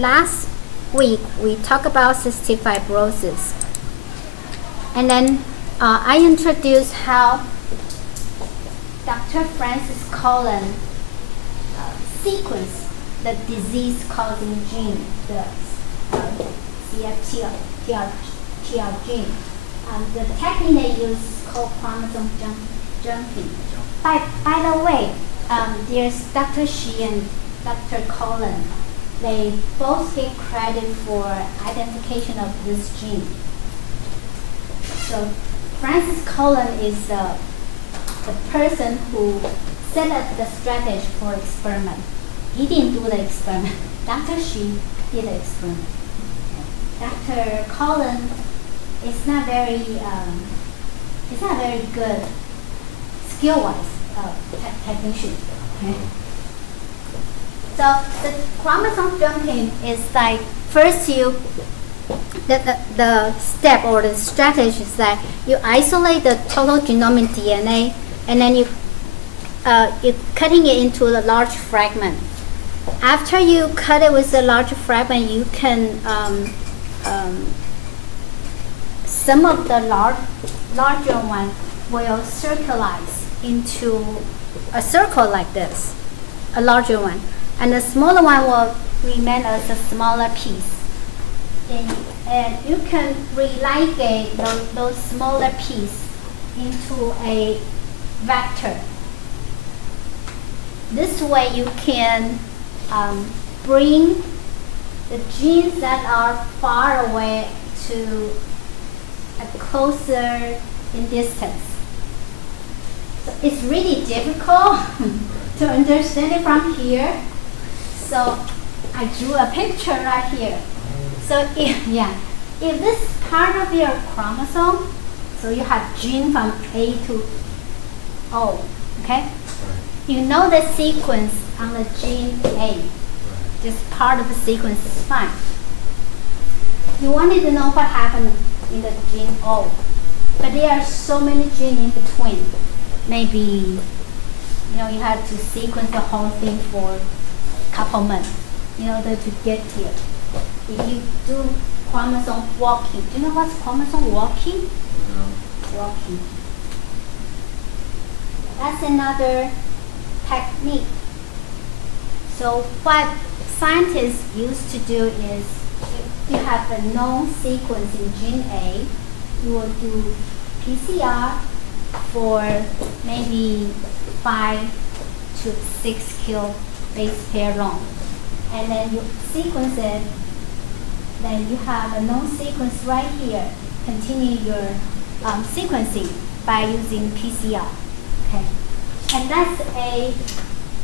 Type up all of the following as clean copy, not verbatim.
Last week we talked about cystic fibrosis, and then I introduced how Dr. Francis Cullen sequenced the disease-causing gene, the CFTR gene. The technique they use is called chromosome jumping. By the way, there's Dr. Shi and Dr. Cullen. They both get credit for identification of this gene. So Francis Cullen is the person who set up the strategy for experiment. He didn't do the experiment. Dr. Shi did the experiment. Dr. Cullen is not very good skill-wise technician. Okay? So the chromosome jumping is like first the step or the strategy is that you isolate the total genomic DNA and then you're cutting it into a large fragment. After you cut it with a large fragment, you can some of the larger one will circularize into a circle like this, a larger one. And the smaller one will remain as a smaller piece. And you can religate those smaller pieces into a vector. This way you can bring the genes that are far away to a closer in distance. So it's really difficult to understand it from here. So I drew a picture right here. So if this part of your chromosome, so you have gene from A to O, okay? You know the sequence on the gene A. Just part of the sequence is fine. You wanted to know what happened in the gene O. But there are so many genes in between. Maybe you have to sequence the whole thing for couple months in order to get here. If you do chromosome walking, do you know what's chromosome walking? No. Walking. That's another technique. So what scientists used to do is, if you have a known sequence in gene A, you will do PCR for maybe 5 to 6 kilo base pair long, and then you sequence it. Then you have a known sequence right here. Continue your sequencing by using PCR. Okay, and that's a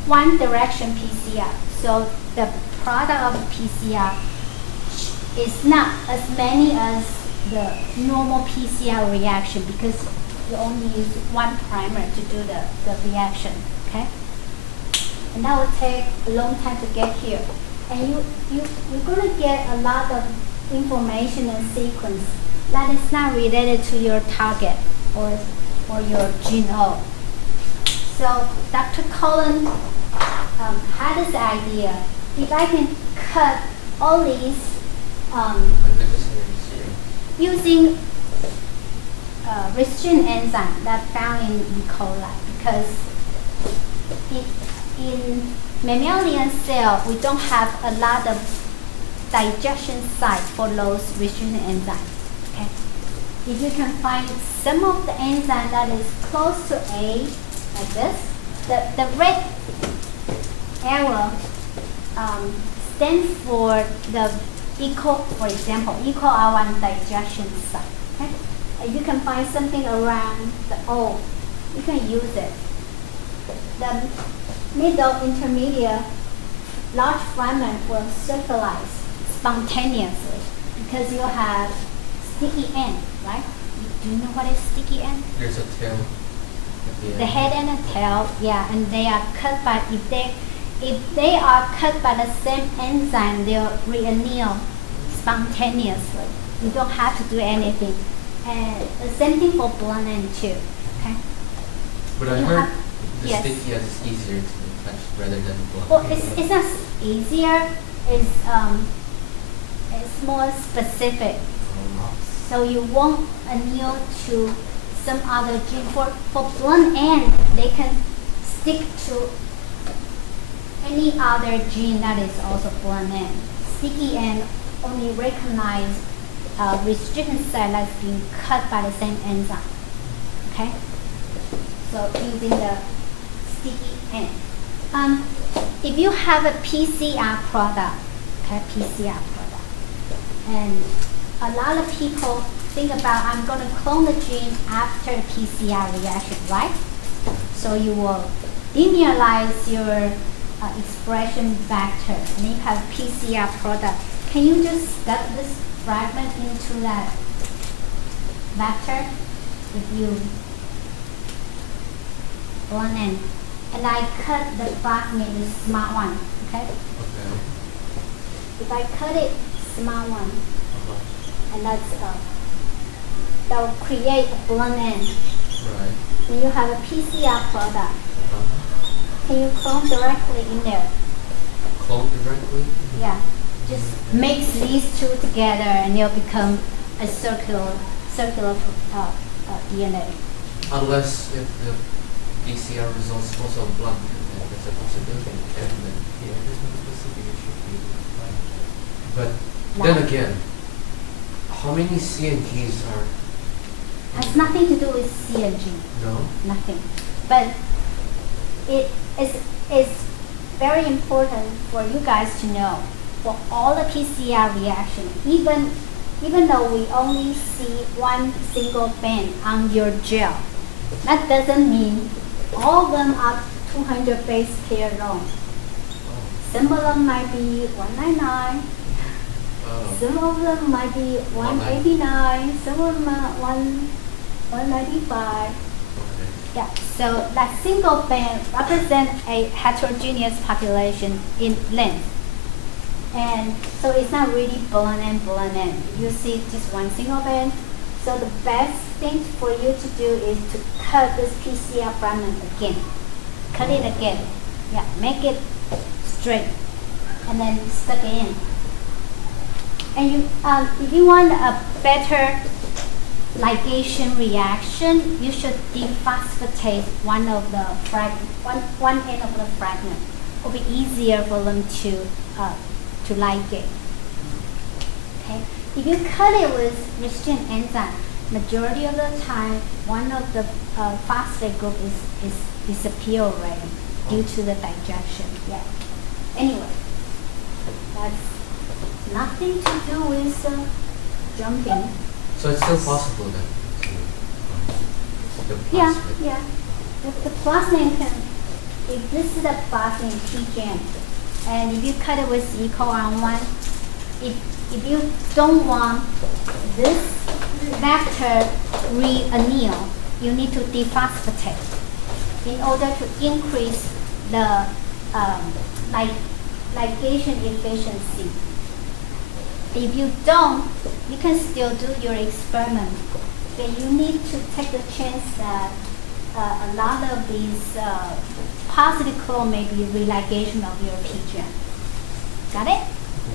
one-direction PCR. So the product of PCR is not as many as the normal PCR reaction because you only use one primer to do the reaction. Okay. And that will take a long time to get here. And you're going to get a lot of information and sequence that is not related to your target or your gene O. So Dr. Cullen had this idea. If I can cut all these using restriction enzyme that's found in E. coli, because in mammalian cell, we don't have a lot of digestion sites for those restriction enzymes. Okay? If you can find some of the enzyme that is close to A, like this, the red arrow stands for the for example, EcoR1 digestion site. Okay? If you can find something around the O, you can use it. The middle intermediate large fragment will circularize spontaneously because you have sticky end, right? Do you know what is sticky end? There's a tail. The head and the tail, yeah, and they are cut by if they are cut by the same enzyme, they'll reanneal spontaneously. You don't have to do anything. And the same thing for blood end too. Okay. But I heard the sticky end is easier to touch rather than blood. Well, it's not easier. It's more specific. Oh. So you won't anneal to some other gene. For blunt end, they can stick to any other gene that is also blunt end. Sticky end only recognize restriction site that's being cut by the same enzyme. Okay? So using the sticky end. If you have a PCR product, okay, PCR product, and a lot of people think about, I'm going to clone the gene after PCR reaction, right? So you will linearize your expression vector, and you have PCR product. Can you just stuff this fragment into that vector? If you blunt end, and I cut the fragment with smart one, okay? Okay. If I cut it smart one, and that will create a blunt end. Right. Then you have a PCR product. Can you clone directly in there? Clone directly? Yeah. Just mix these two together, and they'll become a circular DNA. Unless if the PCR results also blunt, then that's a possibility. And then, yeah, there's no specific issue. But then again, how many CNGs are? Has nothing to do with CNG. No. Nothing. But it is very important for you guys to know, for all the PCR reaction, even though we only see one single band on your gel, that doesn't mean all of them are 200 base pair long. Some of them might be 199. Some of them might be 189. Some of them are 195. Yeah, so that single band represents a heterogeneous population in length. And so it's not really blunt end. You see just one single band. So the best thing for you to do is to cut this PCR fragment again. Cut it again. Yeah, make it straight. And then stuck it in. And you, if you want a better ligation reaction, you should dephosphatate one end of the fragment. It will be easier for them to ligate. Okay. If you cut it with restriction enzyme, majority of the time, one of the phosphate group is disappear already due to the digestion. Yeah. Anyway, that's nothing to do with jumping. So it's still possible then? Yeah. The plasmid can, if this is the plasmid PGM, and if you cut it with EcoR1, if you don't want this vector re-anneal, you need to dephosphatate in order to increase the ligation efficiency. If you don't, you can still do your experiment, but you need to take the chance that a lot of these positive clone may be religation of your PGM. Got it?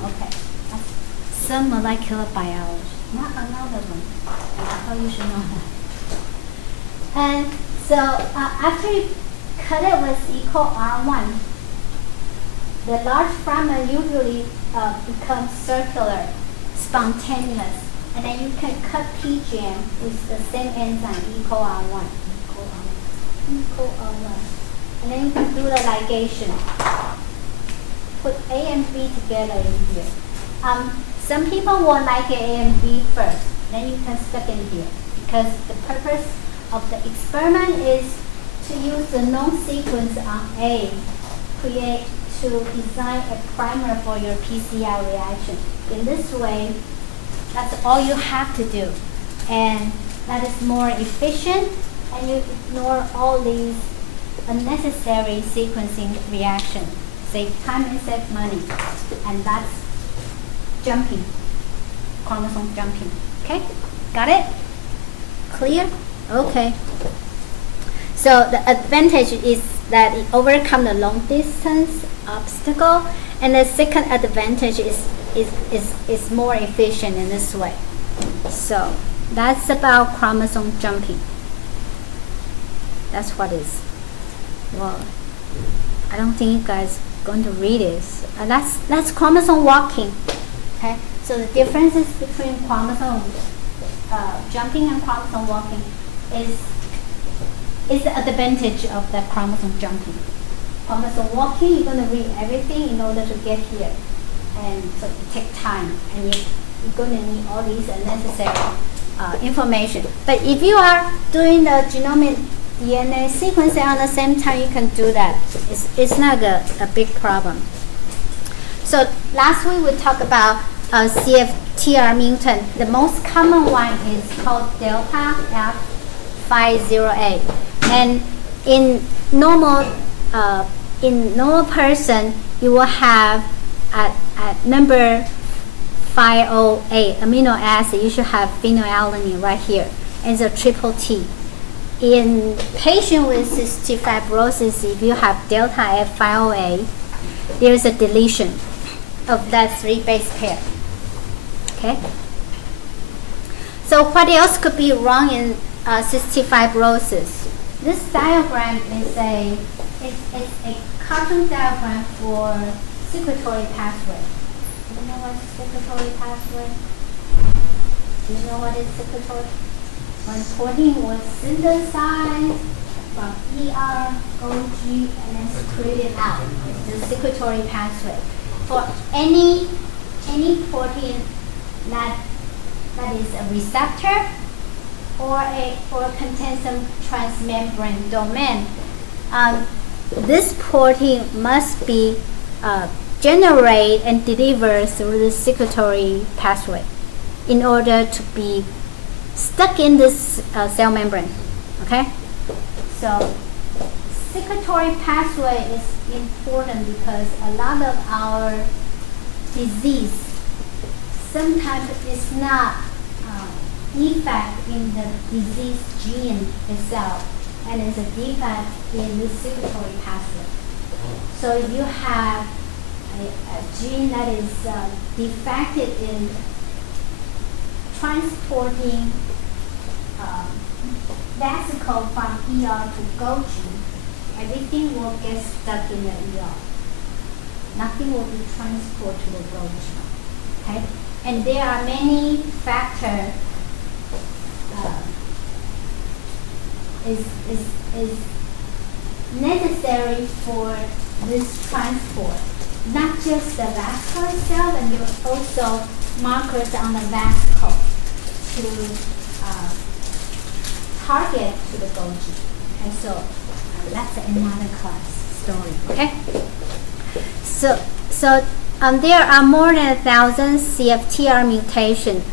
Okay. That's some molecular biology. Not another one. I thought you should know that. And so after you cut it with EcoR1, the large fragment usually becomes circular, spontaneous, and then you can cut PGM with the same enzyme, EcoR1. And then you can do the ligation. Put A and B together in here. Some people will like A and B first, then you can stick in here, because the purpose of the experiment is to use the known sequence on A, to design a primer for your PCR reaction. In this way, that's all you have to do. And that is more efficient, and you ignore all these unnecessary sequencing reactions. Save time and save money. And that's jumping, chromosome jumping. Okay, got it? Clear? Okay. So the advantage is that it overcomes the long distance obstacle, and the second advantage is is more efficient in this way. So that's about chromosome jumping. That's what it is. Well, I don't think you guys are going to read this. That's chromosome walking. Okay. So the differences between chromosome jumping and chromosome walking is the advantage of the chromosome jumping. Chromosome walking, you're going to read everything in order to get here, and so it takes time, and you're going to need all these unnecessary information. But if you are doing the genomic DNA sequencing at the same time, you can do that. It's not a big problem. So last week we talked about CFTR mutant. The most common one is called delta F508, and in normal person, you will have at number 508 amino acid. You should have phenylalanine right here, and it's a triple T. In patient with cystic fibrosis, if you have delta F508, there is a deletion of that 3 base pair. Okay. So what else could be wrong in cystic fibrosis? This diagram is a cartoon diagram for secretory pathway. Do you know what is secretory pathway? Do you know what is secretory? When protein was synthesized from ER, OG, and then secreted out, the secretory pathway. For any protein that is a receptor or contains some transmembrane domain, this protein must be generated and delivered through the secretory pathway in order to be stuck in this cell membrane. Okay? So secretory pathway is important because a lot of our disease sometimes is not defect in the disease gene itself, and it's a defect in the secretory pathway. So if you have a gene that is defected in transporting vesicle from ER to Golgi, everything will get stuck in the ER. Nothing will be transported to the Golgi. Okay? And there are many factors is necessary for this transport. Not just the vascular cell, but you also markers on the vesicle to target to the Golgi. And so that's another class story. Okay. So there are more than 1,000 CFTR mutations,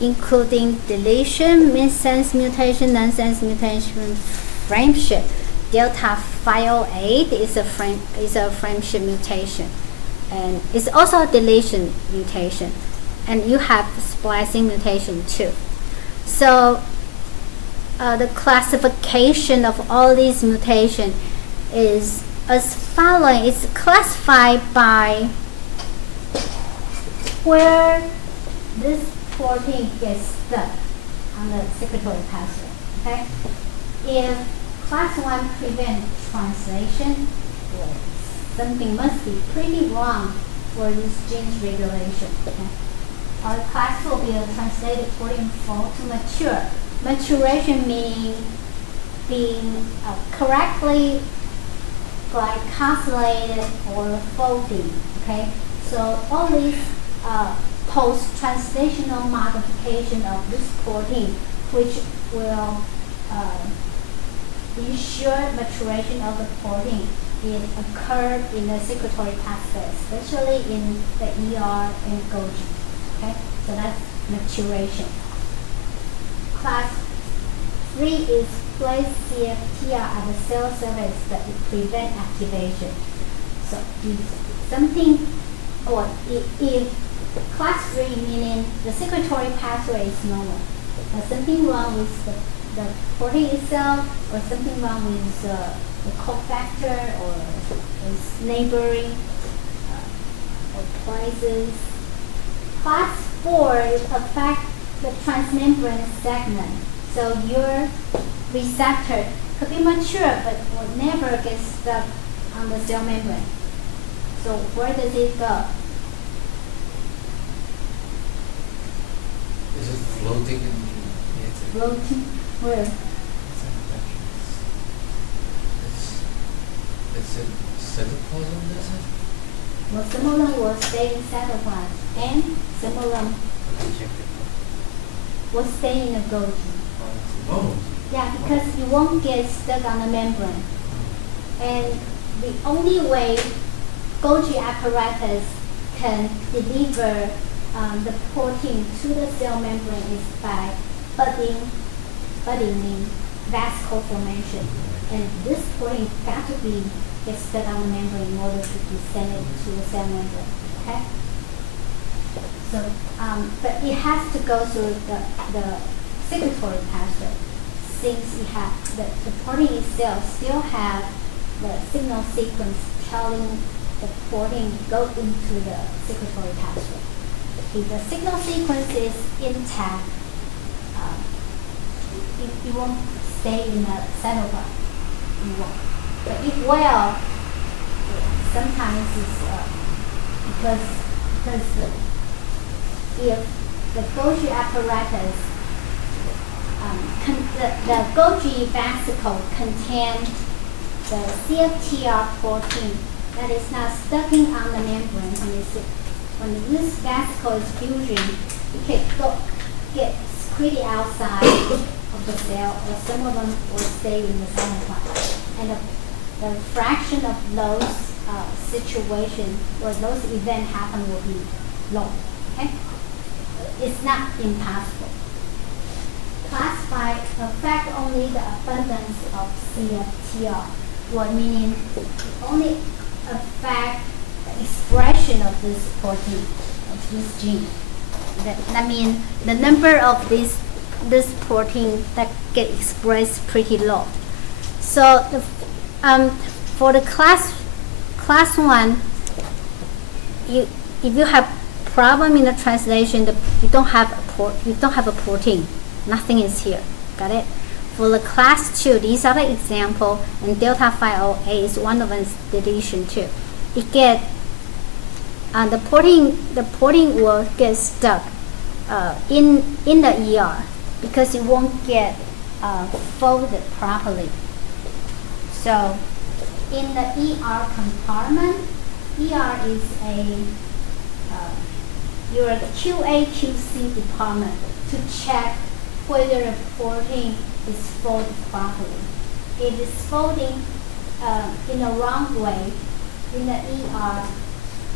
including deletion, missense mutation, nonsense mutation, frameshift. Delta 508 is a frameshift mutation, and it's also a deletion mutation, and you have splicing mutation too. So the classification of all these mutations is as following. It's classified by where this protein gets stuck on the secretory pathway. Okay? If class 1 prevent translation, well, something must be pretty wrong for this gene's regulation. Okay? Or class 2 will be a translated protein fall to mature. Maturation meaning being correctly glycosylated or folding. Okay? So all these post-translational modification of this protein, which will ensure maturation of the protein, it occurs in the secretory pathway, especially in the ER and Golgi. Okay, so that's maturation. Class 3 is place CFTR at the cell surface that prevent activation. So if something, or if class 3 meaning the secretory pathway is normal, but something wrong with the protein itself, or something wrong with the cofactor or its neighboring or places, 4 it affects the transmembrane segment. So your receptor could be mature but will never get stuck on the cell membrane. So where does it go? Is it floating in Floating? Where? It's in cytoplasm, does it? Well, some of them will stay in cytoplasm, and some of them will stay in the Golgi. Oh. Yeah, because you won't get stuck on the membrane. And the only way Golgi apparatus can deliver the protein to the cell membrane is by budding in vesicle formation. And this protein got to be get stuck on the membrane in order to be sent to the cell membrane. Okay? So, but it has to go through the secretory pathway, since it has the protein itself still have the signal sequence telling the protein go into the secretory pathway. If the signal sequence is intact, it won't stay in the cytoplasm. It won't. But if well, sometimes it's because if the Golgi apparatus, the Golgi vesicle contains the CFTR protein that is not stuck on the membrane. When this vesicle is fusion, it can get secreted outside of the cell, or some of them will stay in the cytoplasm. And the fraction of those situations where those events happen will be low. Okay? It's not impossible. Class 5 affect only the abundance of CFTR, well, meaning it only affect the expression of this protein, of this gene. That means the number of this protein that get expressed pretty low. So for the class 1, if you have problem in the translation, you don't have a protein. Nothing is here. Got it? For the class 2, these are the example, and delta 508 is one of them deletion too. It get the protein will get stuck in the ER because it won't get folded properly. So in the ER compartment, ER is your QA/QC department to check whether the protein is folded properly. If it's folding in the wrong way in the ER,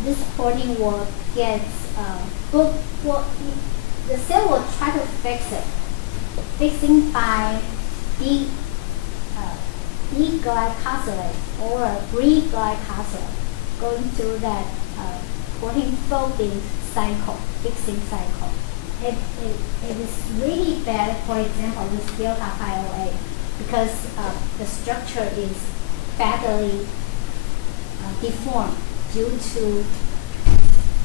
this protein will get the cell will try to fix it, fixing by D-glycosylate or re-glycosylate, going through that protein folding cycle, fixing cycle. It is really bad, for example, with delta 508, because the structure is badly deformed due to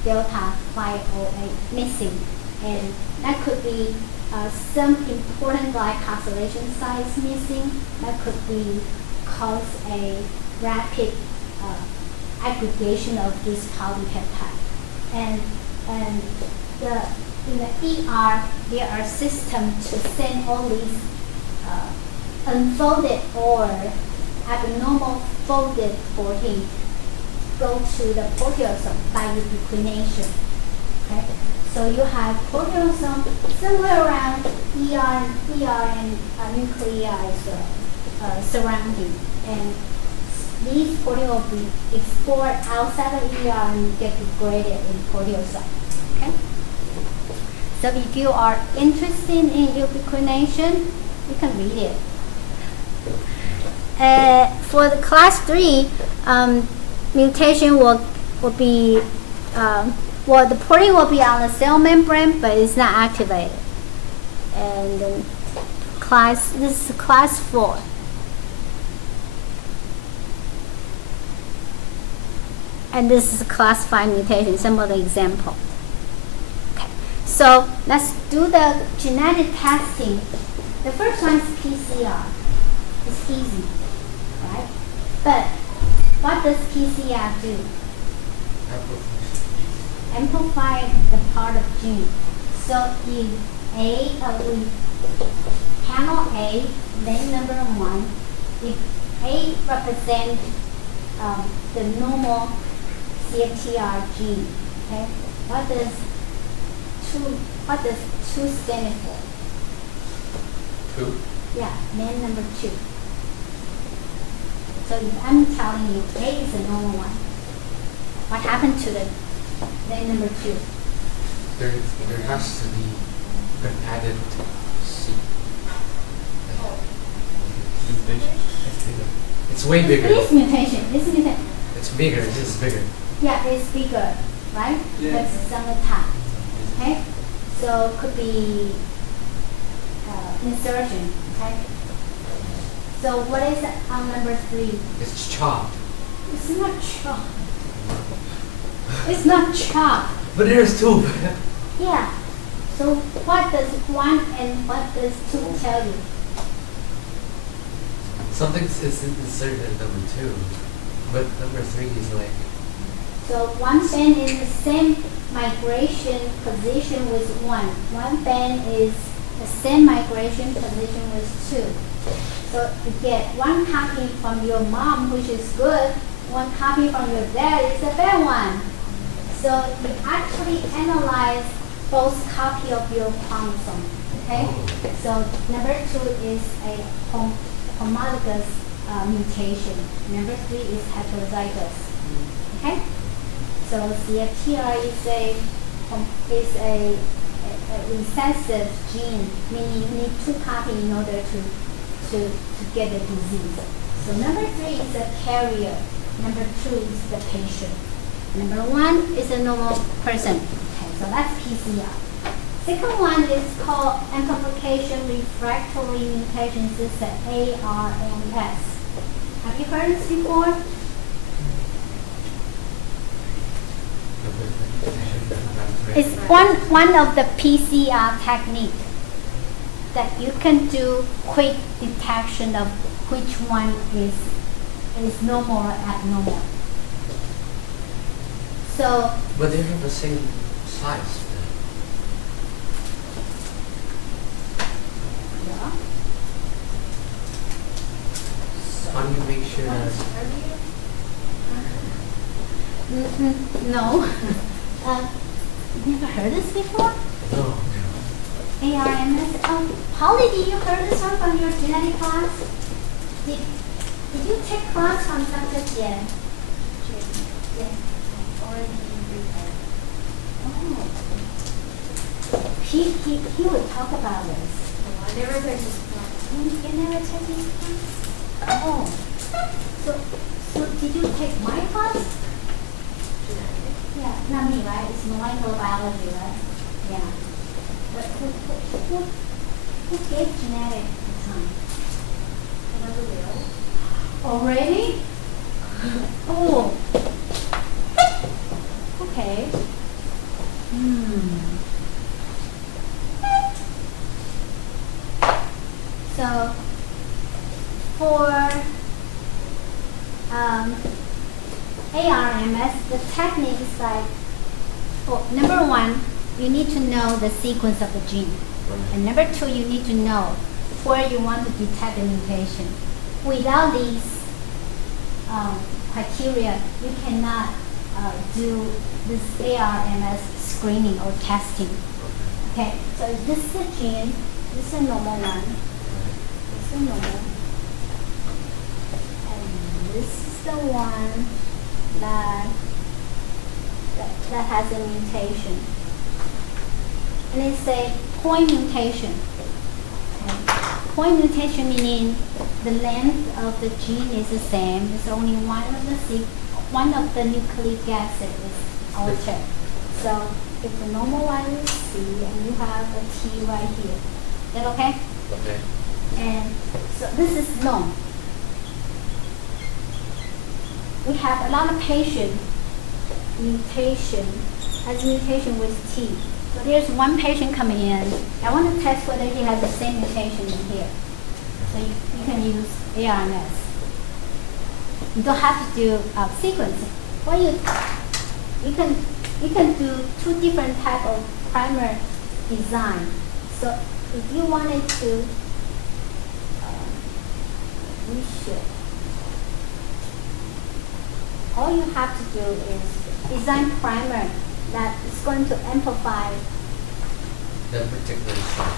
delta 508 missing. And that could be some important glycosylation sites missing. That could be cause a rapid aggregation of this polypeptide. And in the ER, there are systems to send all these unfolded or abnormal folded protein go to the proteasome by ubiquination. Okay? So you have proteasome somewhere around ER and nuclei surrounding, and these protein will be explored outside of ER and get degraded in proteasome. Okay? So if you are interested in ubiquination, you can read it. For the class 3, mutation will be the protein will be on the cell membrane, but it's not activated. And then this is class 4. And this is class 5 mutation, some of the example. Okay. So So let's do the genetic testing. The first one is PCR. It's easy, right? But what does PCR do? Amplify the part of gene. So if panel A, lane number 1, if A represents the normal CFTR gene, okay? What does 2 stand for? 2? Yeah, lane number 2. So if I'm telling you A is the normal one, what happened to the lane number 2? There has to be an added C. It's way bigger. It is mutation. It's mutation. It's bigger. This is bigger. Yeah, it's bigger, right? Yeah. That's some type. Okay? So could be insertion. Okay? So what is on number 3? It's chopped. It's not chopped. It's not chopped. But there's 2. Yeah. So what does 1 and what does 2 tell you? Something is inserted in number 2, but number 3 is like. So one band is the same migration position with 1. One band is the same migration position with 2. So you get 1 copy from your mom, which is good. 1 copy from your dad is a bad one. So you actually analyze both copy of your chromosome. Okay. So number 2 is a homologous mutation. Number 3 is heterozygous. Okay. So CFTR is a recessive gene, meaning you need 2 copies in order to get the disease. So number 3 is a carrier. Number 2 is the patient. Number 1 is a normal person. Okay, so that's PCR. Second one is called amplification refractory mutation system, ARMS. Have you heard this before? It's one of the PCR technique that you can do quick detection of which one is normal or abnormal. So, But they have the same size. yeah. How do you make sure that? No. Never heard this before? No. ARMS. Holly, did you heard this one from your genetic class? Did you take class from Dr. Jian? Yes. Oh. He would talk about this. I never took this class. You never took this class? Oh. So did you take my class? Yeah, not me, right? It's molecular biology, right? Yeah. But who gave genetic the time? Already? Oh. Okay. So for ARMS, the technique is like, number 1, you need to know the sequence of the gene. And number 2, you need to know where you want to detect the mutation. Without these criteria, you cannot do this ARMS screening or testing. Okay, so this is a gene, this is a normal one, this is a normal, and this is the one that has a mutation. And it's a point mutation. Okay. Point mutation meaning the length of the gene is the same. It's only one of the nucleic acid is altered. So if the normal one is C and you have a T right here. Is that okay? Okay. And so this is known. We have a lot of patients has mutation with T. So there's one patient coming in. I want to test whether he has the same mutation in here. So you can use ARNS. You don't have to do sequencing. What you can do two different type of primer design. So if you wanted to, we should. All you have to do is design primer that is going to amplify that particular shot.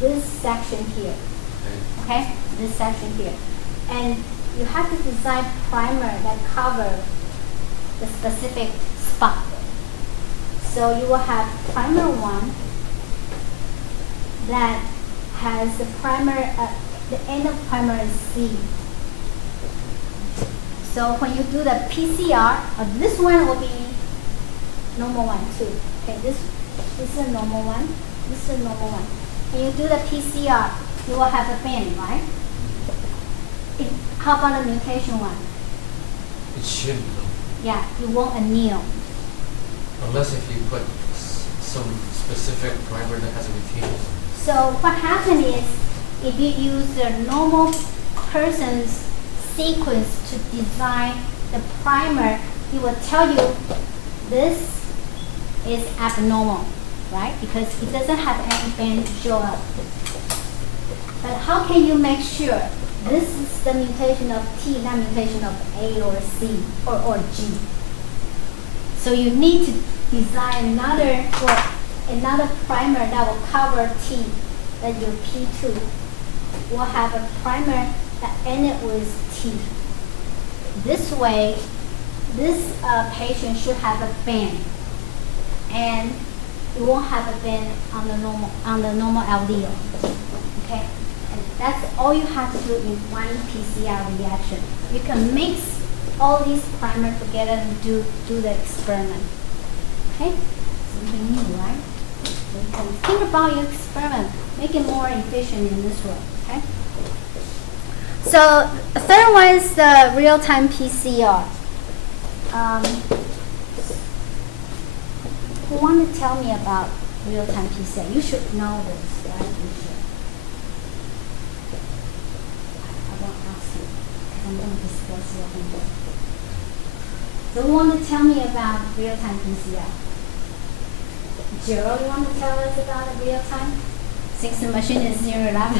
this section here. Okay, this section here. And you have to design primer that cover the specific spot. So you will have primer 1 that has the primer, the end of primer is C. So when you do the PCR, this one will be normal one too. Okay, this is a normal one, this is a normal one. When you do the PCR, you will have a band, right? How about the mutation one? It should though. Yeah, you want a neo. Unless if you put some specific primer that has a mutation. So what happens is, if you use the normal person's sequence to design the primer, it will tell you this is abnormal, right? Because it doesn't have any band to show up. But how can you make sure this is the mutation of T, not mutation of A or C or G? So you need to design another primer that will cover T, that your P2 will have a primer that ended with T. This way, this patient should have a band, and it won't have a band on the normal LDL. Okay, and that's all you have to do in one PCR reaction. You can mix all these primers together and do the experiment. Okay, something new, right? So you can think about your experiment, make it more efficient in this way. Okay. So the third one is the real-time PCR. Who want to tell me about real-time PCR? You should know this, right? You should. I won't ask you, because I'm going to discuss your homework. So who want to tell me about real-time PCR? Gerald, you want to tell us about the real-time? Since the machine is zeroed out.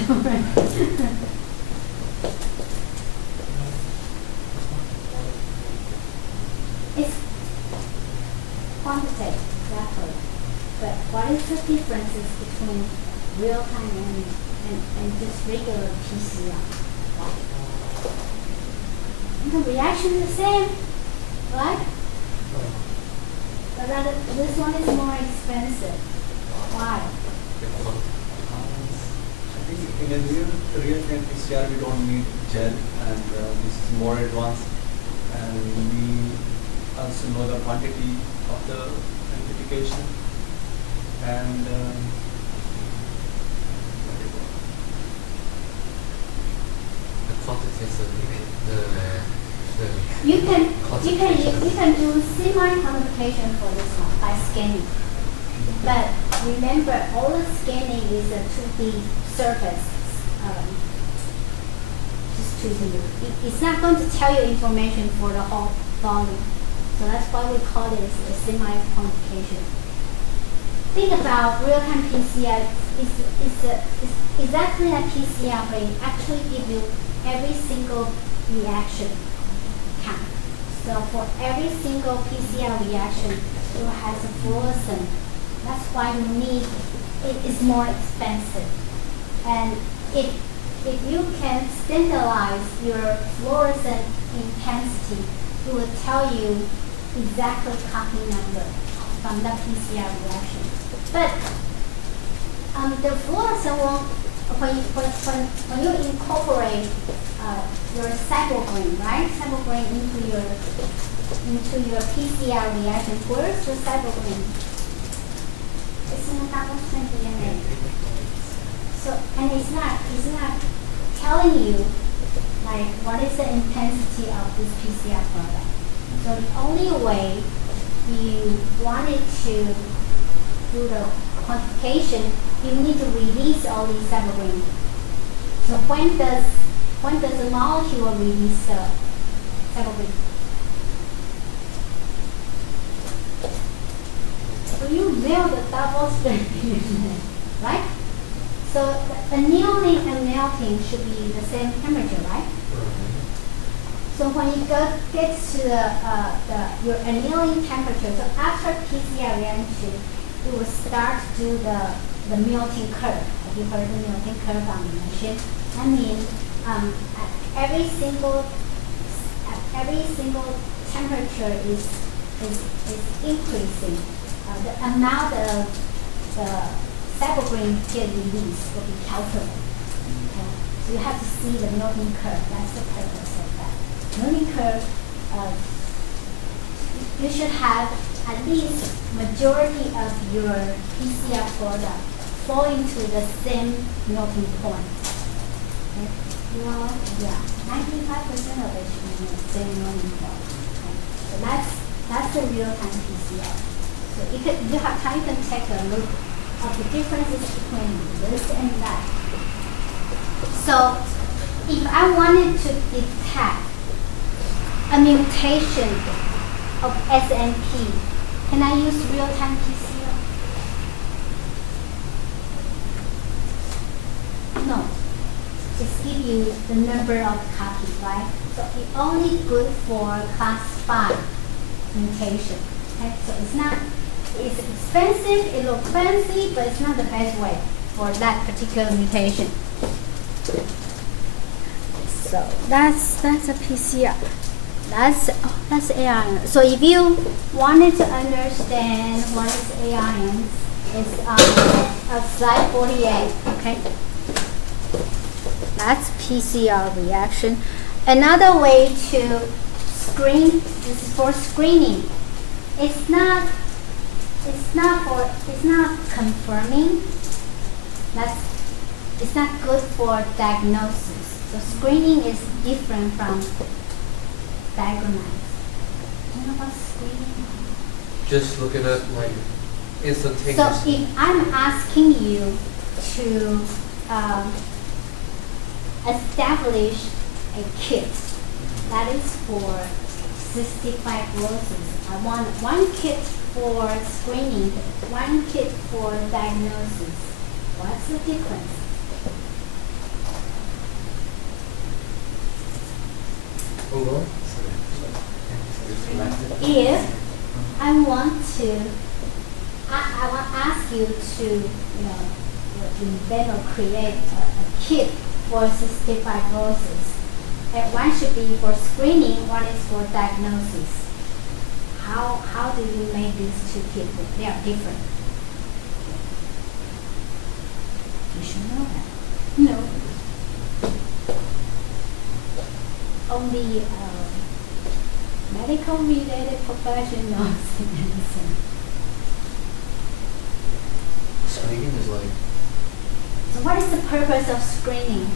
It's quantitative, exactly. But what is the differences between real-time and just regular PCR? The reaction is the same, right? But this one is more expensive. Why? I think in a real-time PCR we don't need gel, and this is more advanced, and we also know the quantity of the amplification, and The quantity is You can do semi-quantification for this one by scanning. But remember, all the scanning is a 2D surface. Just 2D. It's not going to tell you information for the whole volume. So that's why we call it a semi-quantification. Think about real-time PCR. It's exactly like PCR, but it actually gives you every single reaction count. So for every single PCR reaction, it has a fluorescent. That's why you need it is more expensive. And if you can standardize your fluorescent intensity, it will tell you exactly copy number from the PCR reaction. But the fluorescent won't, when you incorporate your cytochrome, right? Cytochrome into your PCR reaction. Where's the cytochrome? It's in the double-strand DNA. So, and it's not telling you like what is the intensity of this PCR product. So the only way you wanted to do the quantification, you need to release all these separate. So when does the molecule release the separate? So you melt the double strand, right? So the annealing and melting should be the same temperature, right? So when you get to your annealing temperature, so after PCR reaction, you will start to do the melting curve. Have you heard the melting curve on the machine? I mean, at every single temperature is increasing. The amount of the separate get released will be calculated. Okay? So you have to see the melting curve. That's the purpose of that. Melting curve, you should have at least majority of your PCR product fall into the same melting point. Okay? Well, yeah, 95% of it should be the same melting point. Okay? So that's the real-time PCR. So you have time, you can take a look of the differences between this and that. So if I wanted to detect a mutation of SNP, can I use real-time PCR? No. Just give you the number of copies, right? So it's only good for class 5 mutation. Okay? So it's expensive, it looks fancy, but it's not the best way for that particular mutation. So that's a PCR. That's ARN. So if you wanted to understand what is ARN, it's on slide 48. Okay. That's PCR reaction. Another way to screen, this is for screening. It's not confirming. It's not good for diagnosis. So screening is different from diagnosis. Do you know what screening? Just look at it like instantaneously. So if I'm asking you to establish a kit that is for cystic fibrosis, I want one kit for screening, one kit for diagnosis. What's the difference? Hold on. If I want to ask you to, invent or create a kit for cystic fibrosis, and one should be for screening, one is for diagnosis. How do you make these two kits? They are different. You should know that. No. Only medical related professionals in medicine. Screening is like So what is the purpose of screening?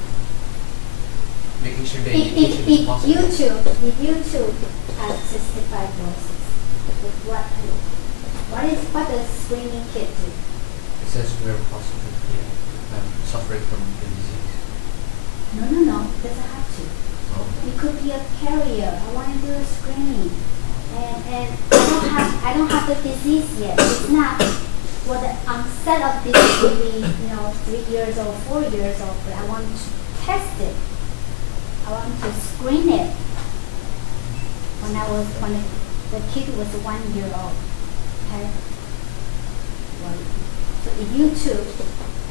making sure the indication is possible. If you two have cystic fibrosis, what does screening kit do? It says where possible, suffering from the disease. No, it doesn't have to. Oh. You could be a carrier. I want to do a screening, and I don't have the disease yet. It's not. Well, the onset of this will be 3 years or 4 years old, but I want to test it. I want to screen it. When the kid was 1 year old. Okay. Well, so if you too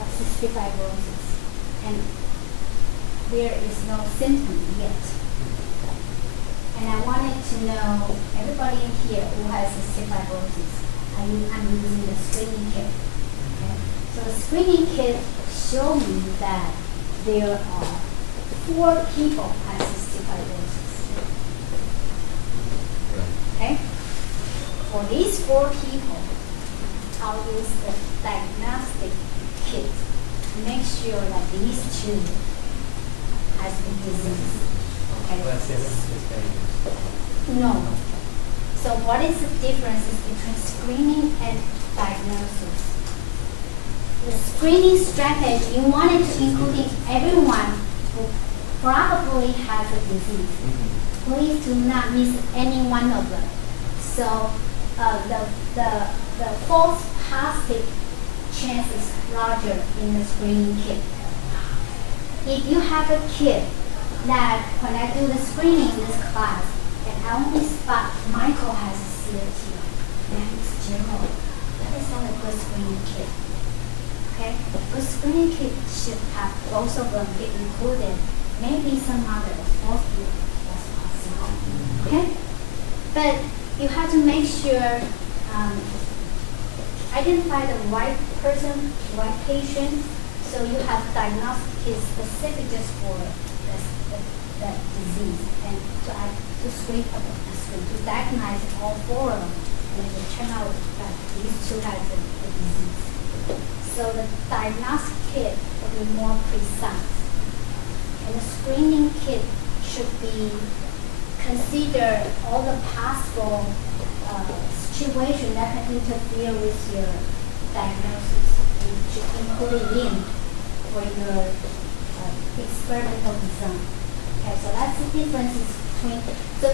have cystic fibrosis and there is no symptom yet, and I wanted to know everybody in here who has cystic fibrosis, I'm using the screening kit. Okay? So the screening kit showed me that there are 4 people have cystic fibrosis. Okay? For these 4 people, I'll use the diagnostic kit to make sure that these 2 has the disease. Okay? Well, 7 is diagnosed. No. So what is the difference between screening and diagnosis? The screening strategy, you wanted to include everyone who probably has a disease. Please do not miss any one of them. So the false positive chance is larger in the screening kit. If you have a kid that when I do the screening in this class, and I only spot Michael has a CRT, and it's zero, that is not a good screening kit. Okay? A good screening kit should have both of them get included. Maybe some other false possible. Okay? But you have to make sure identify the right person, right patient, so you have diagnostic specific just for the disease, and to screen to diagnose all four of them, and it will turn out that these two have the disease. So the diagnostic kit will be more precise, and the screening kit should be consider all the possible situation that can interfere with your diagnosis, and should include it in for your experimental design. Okay, so that's the difference between. So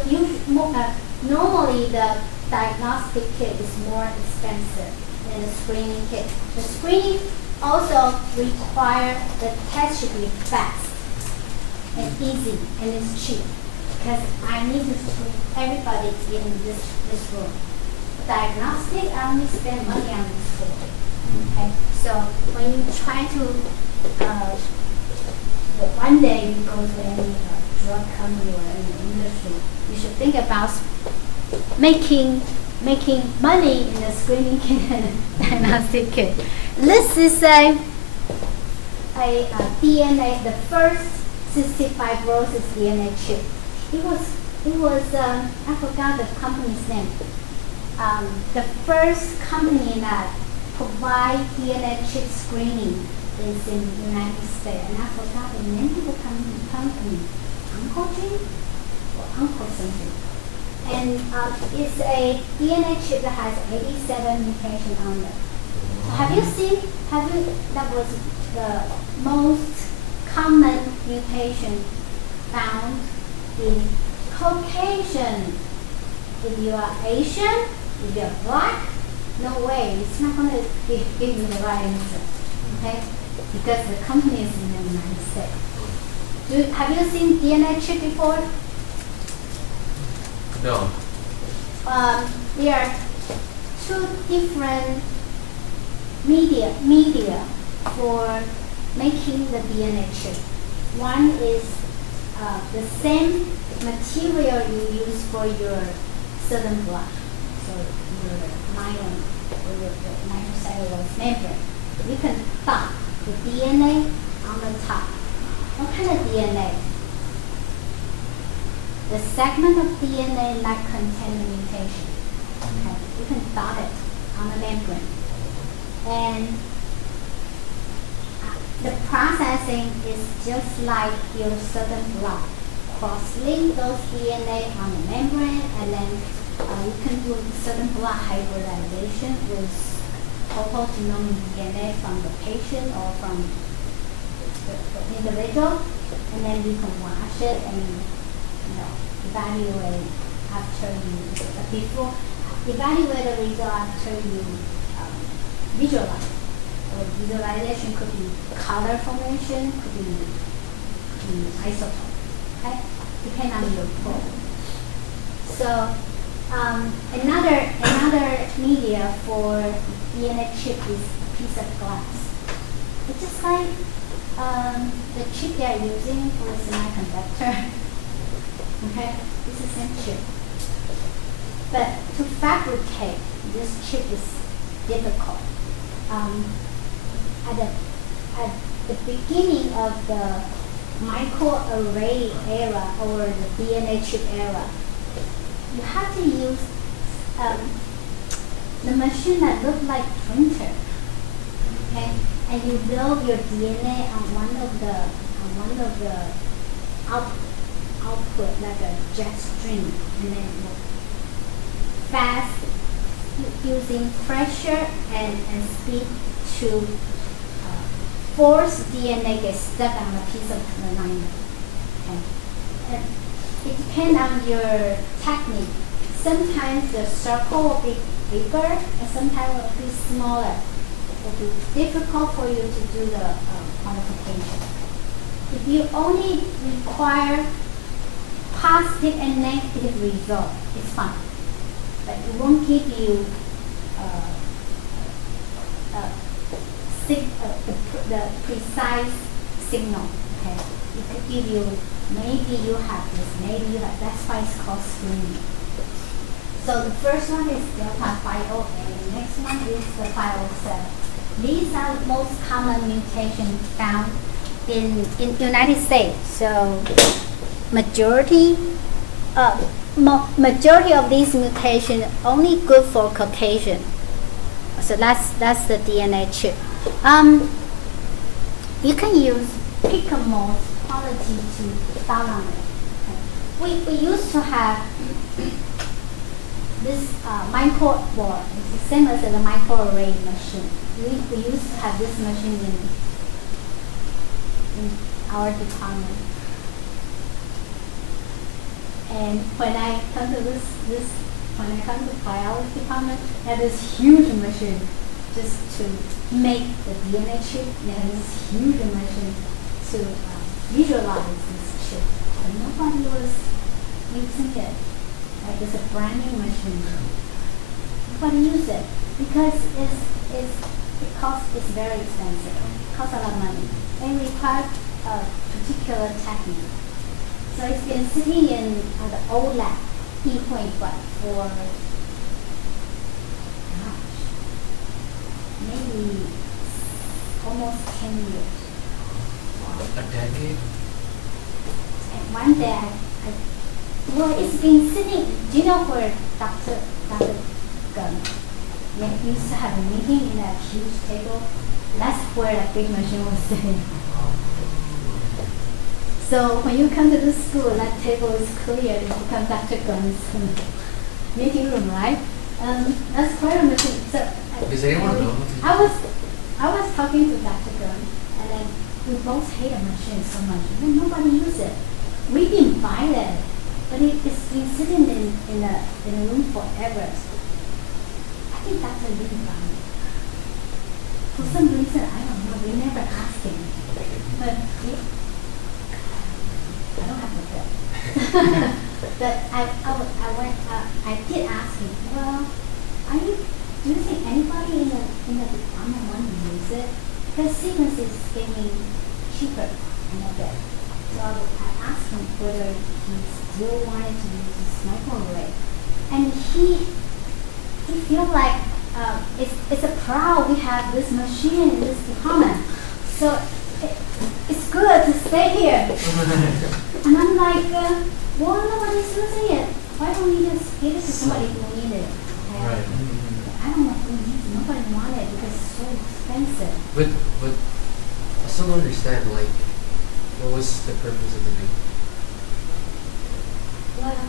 normally the diagnostic kit is more expensive than the screening kit. The screening also require the test should be fast and easy, and it's cheap, because I need to screen everybody in this room. Diagnostic, I only spend money on this room. Okay, so when you try to one day you go to any drug company or any industry, you should think about making money in the screening kit and diagnostic kit. This is a DNA, the first cystic fibrosis DNA chip. It was I forgot the company's name. The first company that provide DNA chip screening is in the United States, and I forgot the name of the company, Oncogene or Uncle something. And it's a DNA chip that has 87 mutations on it. So have you seen? That was the most common mutation found in Caucasian. If you are Asian, if you are black, no way, it's not going to give you the right answer, okay? Because the company is in the United States. Have you seen DNA chip before? No. There are two different media for making the DNA chip. One is the same material you use for your southern blood, so your myelin or your microcellulose membrane. You can dot the DNA on the top. What kind of DNA? The segment of DNA that contains the mutation. Okay. You can dot it on the membrane. And the processing is just like your southern blot. Cross-link those DNA on the membrane, and then you can do southern blot hybridization with total genomic DNA from the patient or from the individual, and then you can wash it and evaluate after evaluate the result after you visualize. Or visualization could be color formation, could be isotope. Okay, depend on your probe. So another media for DNA chip is a piece of glass. It's just like the chip they are using for semiconductor. Okay, it's the same chip. But to fabricate this chip is difficult. At the beginning of the microarray era or the DNA chip era, you have to use the machine that looks like printer. Okay, and you build your DNA on one of the output like a jet stream, and then fast using pressure and speed to force DNA get stuck on a piece of liner. Okay. And it depends on your technique. Sometimes the circle will be bigger and sometimes it will be smaller. It will be difficult for you to do the quantification. If you only require positive and negative result, it's fine. But it won't give you the precise signal. Okay, it could give you maybe you have this, maybe you have. That's why it's called screening. So the first one is delta 508. Next one is the 507. These are the most common mutations found in United States. So majority of these mutations only good for Caucasian. So that's the DNA chip. You can use picomorph quality to download it. We used to have this microboard. It's the same as the microarray machine. We used to have this machine in our department. And when I come to when I come to biology department, I have this huge machine just to make the DNA chip. They have this huge machine to visualize this chip. But nobody was using it. Like it's a brand new machine. Nobody uses it because it's very expensive. It costs a lot of money. It requires a particular technique. So it's been sitting in the old lab, but for maybe almost 10 years. A decade? And one day well, it's been sitting, do you know where Dr. Gunn used to have a meeting in that huge table? That's where that big machine was sitting. So when you come to the school, that table is clear. It becomes Dr. Gunn's meeting room, right? That's quite a machine. So does anyone know? I was talking to Dr. Gunn, and then we both hate a machine so much. And nobody uses it. We didn't buy it, but it's been sitting in a room forever. I think Dr. Lee bought it. For some reason, I don't know. We never asked him, but I don't have a bill. But I did ask him, well, do you think anybody in the department want to use it? Because sequence is getting cheaper in a bit. So I asked him whether he still wanted to use this microarray. And he feel like it's a proud we have this machine in this department. So it's good to stay here. And I'm like, well, nobody's using it. Why don't we just give it to somebody who needs it? Okay? Right. I don't know who needs it. Nobody wants it because it's so expensive. But I still don't understand, like, what was the purpose of the meeting? Well,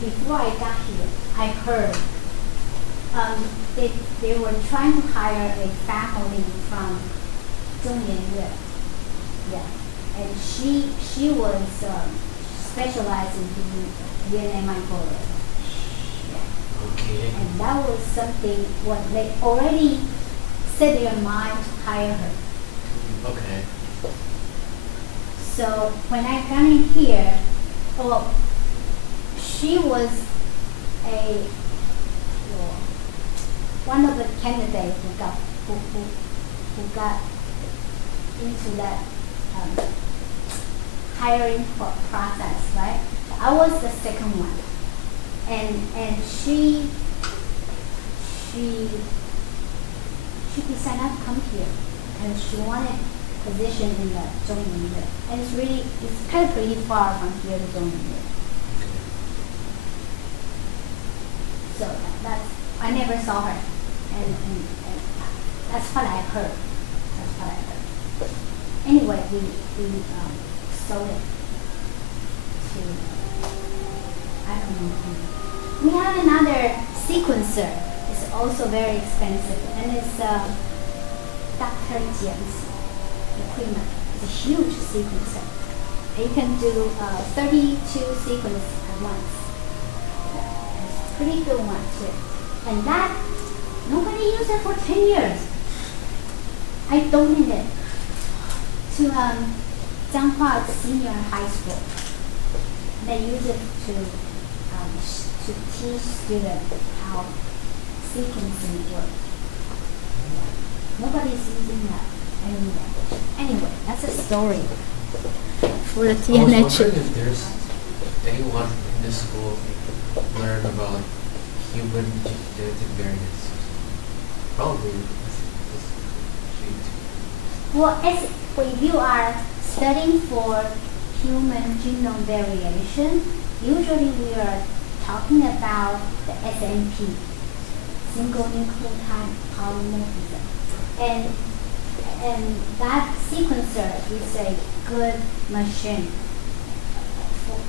before I got here, I heard they were trying to hire a faculty from Zhongyue. Yeah. And she was specializing in DNA microarray. Yeah. Okay. And that was something what they already set their mind to hire her. Okay. So when I got in here, well, she was one of the candidates who got into that hiring process, right? I was the second one, and she decided not to come here because she wanted a position in the Zhongyue, and it's kind of pretty far from here to Zhongyue. So I never saw her, and that's what I heard. Anyway, we sold it to I don't know who. We have another sequencer. It's also very expensive, and it's Dr. Jian's equipment. It's a huge sequencer. You can do 32 sequences at once. It's a pretty good one too. And that, nobody used it for 10 years. I donated it to Jianghua Senior High School. They use it to teach students how sequencing works. Nobody's using that anymore. Anyway, that's a story for the I was DNA wondering chip. if there's anyone in this school learn about human genetic variants. Probably. Well, if you are studying for human genome variation, usually we are talking about the SNP, single nucleotide polymorphism. And that sequencer is a good machine.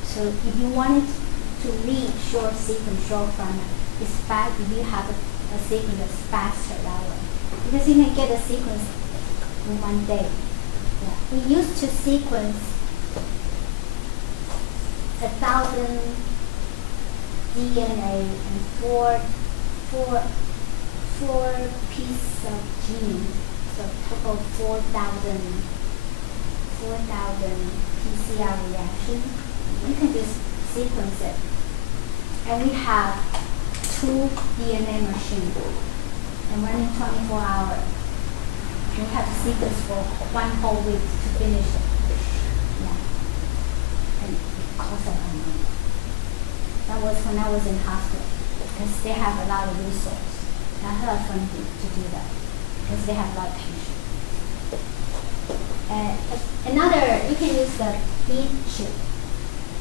So if you wanted to read short sequence, short format, it's fast if you have a sequence that's faster that way. Because you can get a sequence in one day. Yeah. We used to sequence 1,000 DNA and four pieces of gene, so total 4,000 PCR reactions. You can just sequence it. And we have 2 DNA machines and running 24 hours. We have to sequence for 1 whole week to finish it. Yeah. And it costs a lot of money. That was when I was in hospital, because they have a lot of resources. I had funding to do that, because they have a lot of patients. Another, you can use the bead chip.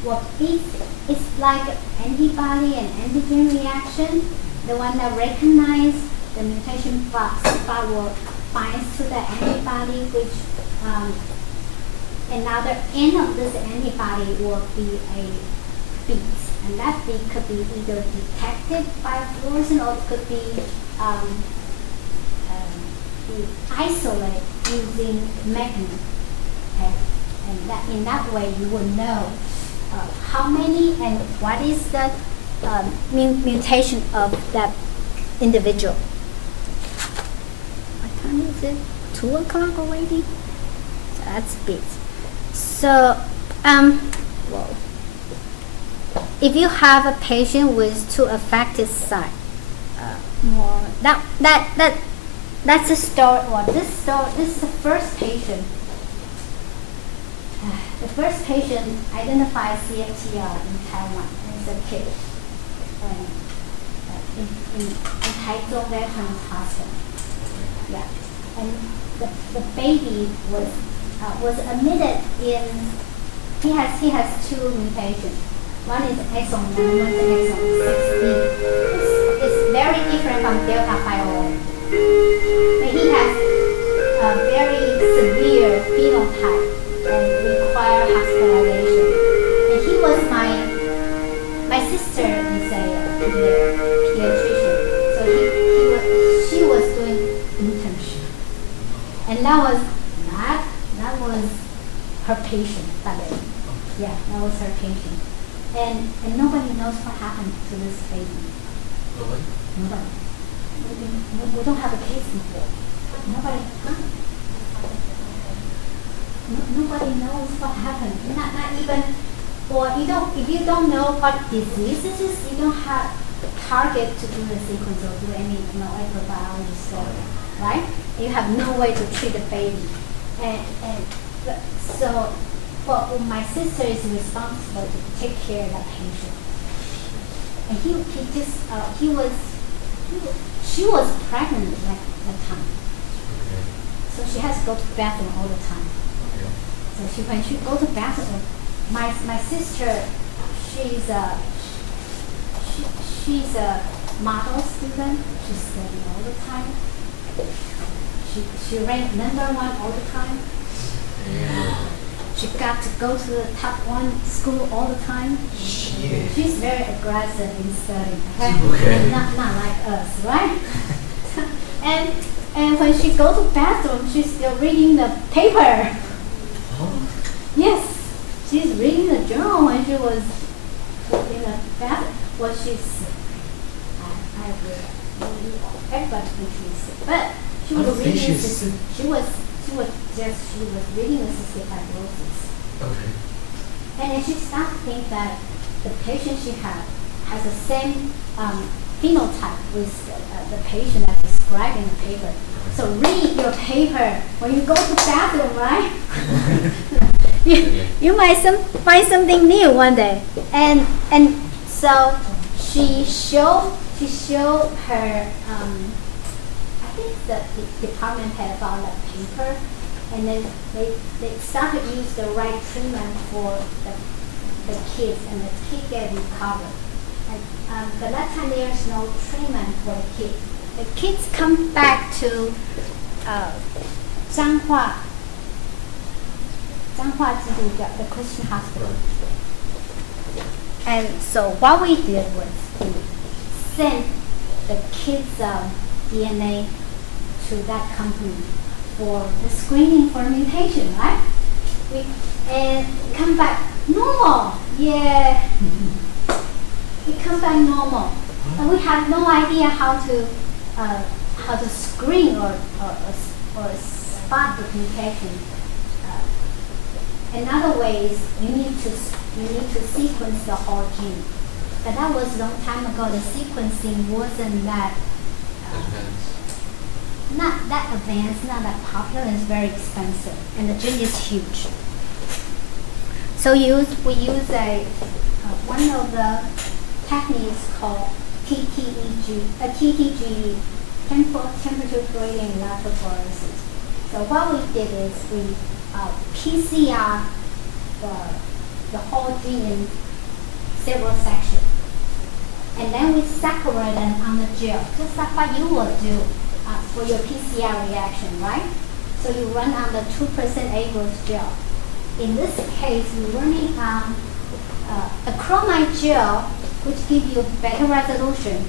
Well, bead is like antibody and antigen reaction. The one that recognizes the mutation box will binds to the antibody, which another end of this antibody will be a bead. And that bead could be either detected by fluorescence or it could be isolated using mechanism. And that, in that way, you will know how many and what is the mutation of that individual. What time is it? 2 o'clock already? So that's big. So, whoa. If you have a patient with 2 affected sites, that's a story. Well, this is the first patient. The first patient identified CFTR in Taiwan as a kid, in Taichung Veterans Hospital. Yeah, and the baby was admitted in. He has 2 mutations. One is exon 9, one is exon 16. It's very different from Delta 501. But he has a very severe phenotype and require hospitalization. And he was my sister is a pediatrician, so she was doing internship, and that was her patient. Yeah, that was her patient. And nobody knows what happened to this baby. Nobody? Nobody. We don't have a case before. Nobody, huh? Nobody knows what happened. Not even, or if you don't know what disease it is, you don't have a target to do the sequence or do any microbiology study, right? You have no way to treat the baby. So, well, my sister is responsible to take care of that patient. And she was pregnant at that time. Okay. So she has to go to the bathroom all the time. Okay. So when she goes to the bathroom, my sister, she's a model student. She studies all the time. She ranked #1 all the time. Yeah. she got to go to the top one school all the time. Shit. She's very aggressive in studying. Okay? Okay. Not like us, right? and when she goes to bathroom, she's still reading the paper. Huh? Yes, she's reading the journal when she was in the bathroom. Well, she's sick. I will. Everybody thinks she's sick, but she I was don't think reading. she's sick. She was reading the cystic fibrosis, Okay. and then she started to think that the patient she had has the same phenotype with the patient that's described in the paper. So read your paper when you go to the bathroom, right? you might find something new one day. And so she showed her I think the department had about the paper, and then they started to use the right treatment for the kids, and the kid get recovered. And but that time there's no treatment for the kids. The kids come back to Zhanghua the Christian hospital. And so what we did was we sent the kids' DNA to that company for the screening for mutation, right? And come back normal, yeah. We come back normal, and we have no idea how to screen or spot the mutation. Another way is you need to sequence the whole gene, but that was a long time ago. The sequencing wasn't that not that advanced, not that popular. It's very expensive, and the gene is huge. So we use one of the techniques called TTG, temperature gradient electrophoresis. So what we did is we PCR the whole gene in several sections, and then we separate them on the gel, just like what you would do for your PCR reaction, right? So you run on the 2% agarose gel. In this case, we're running on a chromite gel, which gives you better resolution.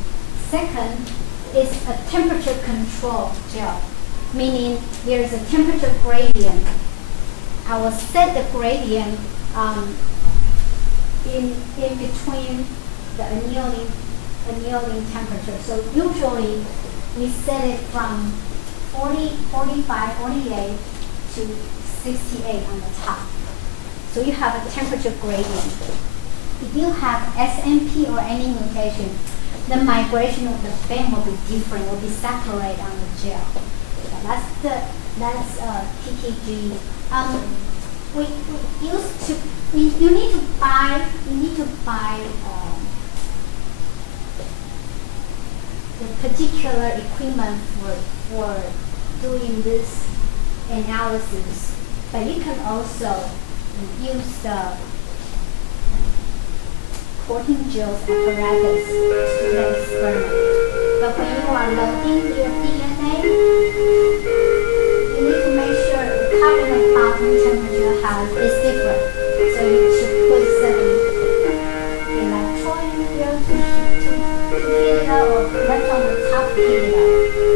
Second is a temperature control gel, meaning there's a temperature gradient. I will set the gradient in between the annealing temperature. So usually we set it from 45, 48 to 68 on the top. So you have a temperature gradient. If you have SNP or any mutation, the migration of the band will be different, will be separated on the gel. That's TTG. You need to buy the particular equipment for doing this analysis, but you can also use the coating gels apparatus to do the experiment. But when you are loading your DNA, you need to make sure the carbon and bottom temperature is different. So you should put some electron here to heat it up, or electron on the top to heat it up,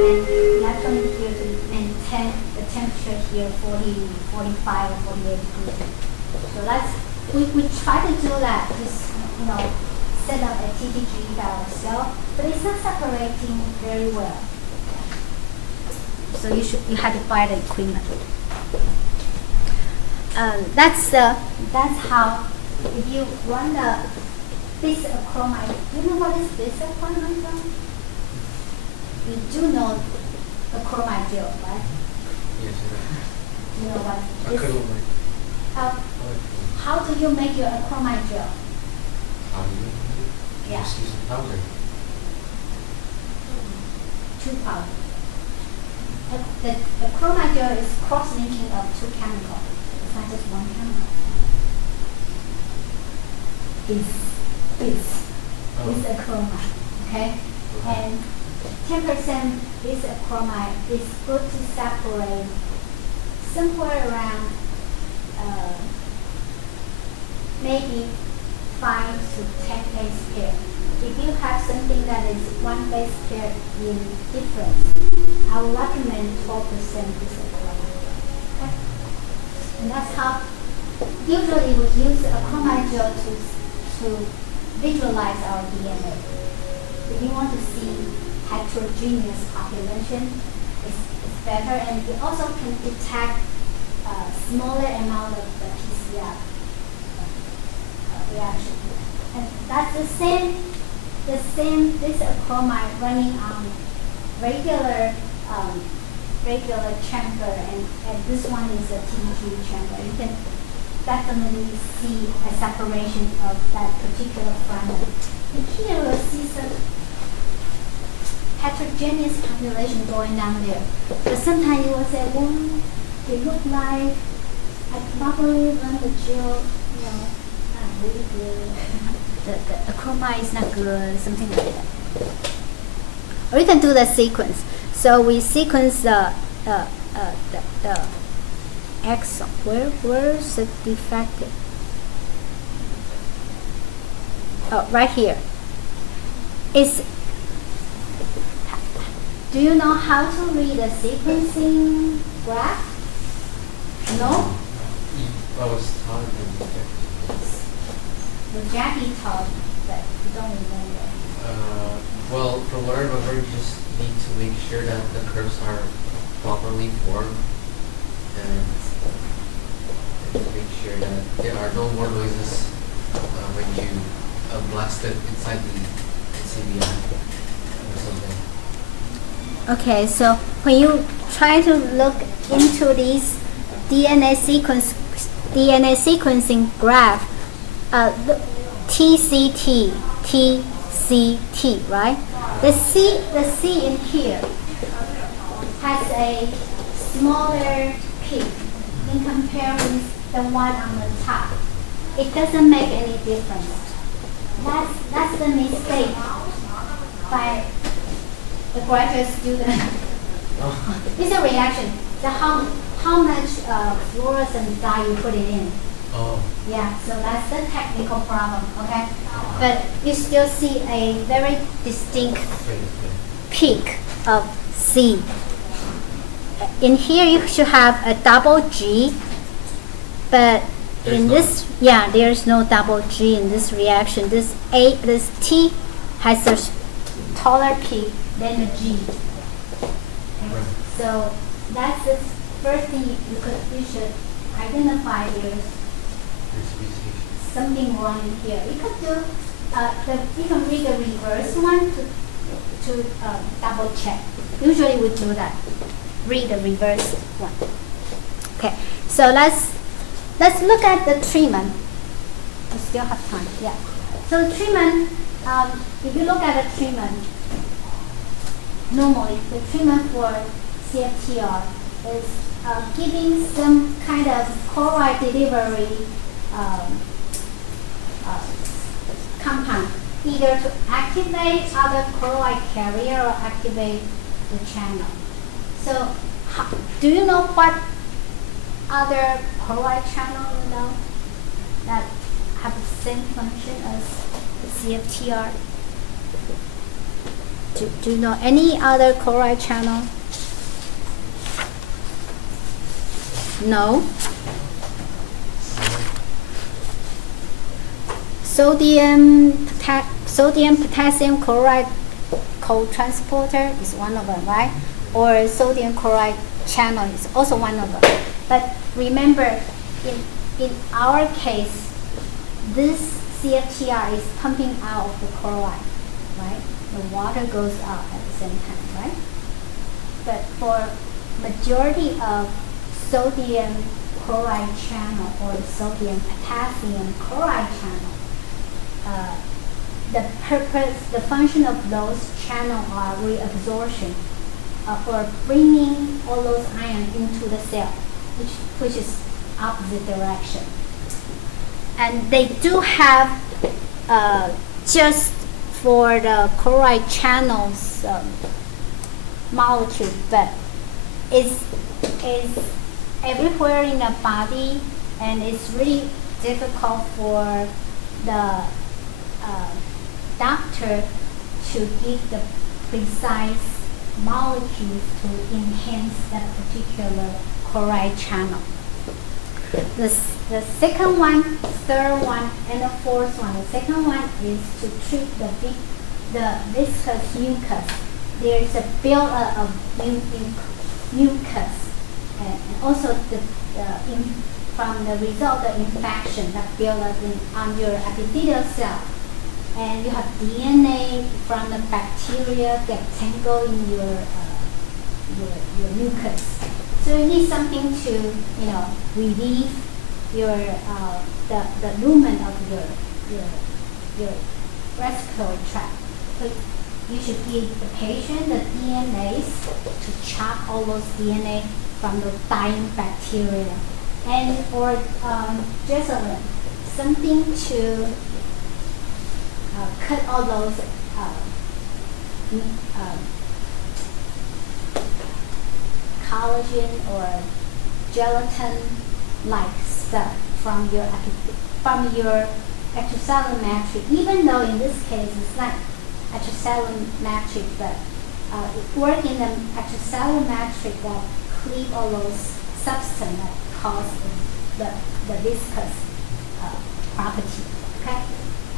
and electron here to maintain the temperature here 40, 45, or 48 degrees. So that's we try to do that. Just set up a TTG by ourselves, but it's not separating very well. So you have to buy the equipment. That's how if you run the bisachromide. Do you know what is bisachromide? You do know the chromide gel, right? Yes, You know what this? acrylamide. How do you make your achromide gel? How do you make it? Yeah. Just use the powder. Two powder. The chromite gel is cross-linking of two chemicals. It's not just one chemical. This is a chromite, okay? And 10% is a chromite. It's good to separate somewhere around maybe 5 to 10 base pair. If you have something that is 1 base pair in difference, I would recommend 12% disacromate. Okay? And that's how usually we use acromite gel to visualize our DNA. If you want to see heterogeneous population, it's better, and you also can detect a smaller amount of the PCR reaction. And that's the same this acromite running on regular chamber, and this one is a TG chamber. You can definitely see a separation of that particular fragment. And here we'll see some heterogeneous population going down there. But sometimes you will say, well, it look like I probably run the gel, not really good. The acromite is not good, something like that. Or you can do the sequence. So we sequence the exon. Where is it defective? Oh, right here. Do you know how to read a sequencing graph? No? I was taught Well, Jackie taught, but you don't remember. well, from what I remember, you just need to make sure that the curves are properly formed and make sure that there are no more noises when you blast it inside the NCBI or something. Okay, so when you try to look into these DNA sequencing graph, the TCT, right? The C in here has a smaller peak in comparison with the one on the top. It doesn't make any difference. That's the mistake by the graduate student. It's a reaction. So how much fluorescent dye you put it in. Oh. Yeah, so that's the technical problem, okay? But you still see a very distinct peak of C. In here you should have a double G, but there's no double G in this reaction. This T has a taller peak than the G. Okay? So that's the first thing you should identify is something wrong in here. You could do you can read the reverse one to double check. Usually we do that. Read the reverse one. Okay, so let's look at the treatment. We still have time. Yeah. So treatment. If you look at the treatment, normally the treatment for CFTR is giving some kind of chloride delivery compound, either to activate other chloride carrier or activate the channel. So, do you know what other chloride channel you know that have the same function as CFTR? Do you know any other chloride channel? No. Sodium potassium chloride co-transporter is one of them, right? Or sodium chloride channel is also one of them. But remember, in our case, this CFTR is pumping out of the chloride, right? The water goes out at the same time, right? But for majority of sodium chloride channel or sodium potassium chloride channel, the function of those channels are reabsorption, for bringing all those ions into the cell, which is opposite direction. And they do have just for the chloride channels molecule, but is everywhere in the body, and it's really difficult for the doctor to give the precise molecules to enhance that particular chloride channel. The second one, third one, and the fourth one. The second one is to treat the viscous mucus. There is a build-up of mucus, and also from the result of infection that build up on your epithelial cell. And you have DNA from the bacteria get tangled in your mucus. So you need something to relieve your the lumen of your respiratory tract. So you should give the patient the DNAs to chop all those DNA from the dying bacteria, and or just something to cut all those collagen or gelatin-like stuff from your extracellular matrix. Even though in this case it's not extracellular matrix, but it works in the extracellular matrix that cleave all those substances that cause the viscous property. Okay.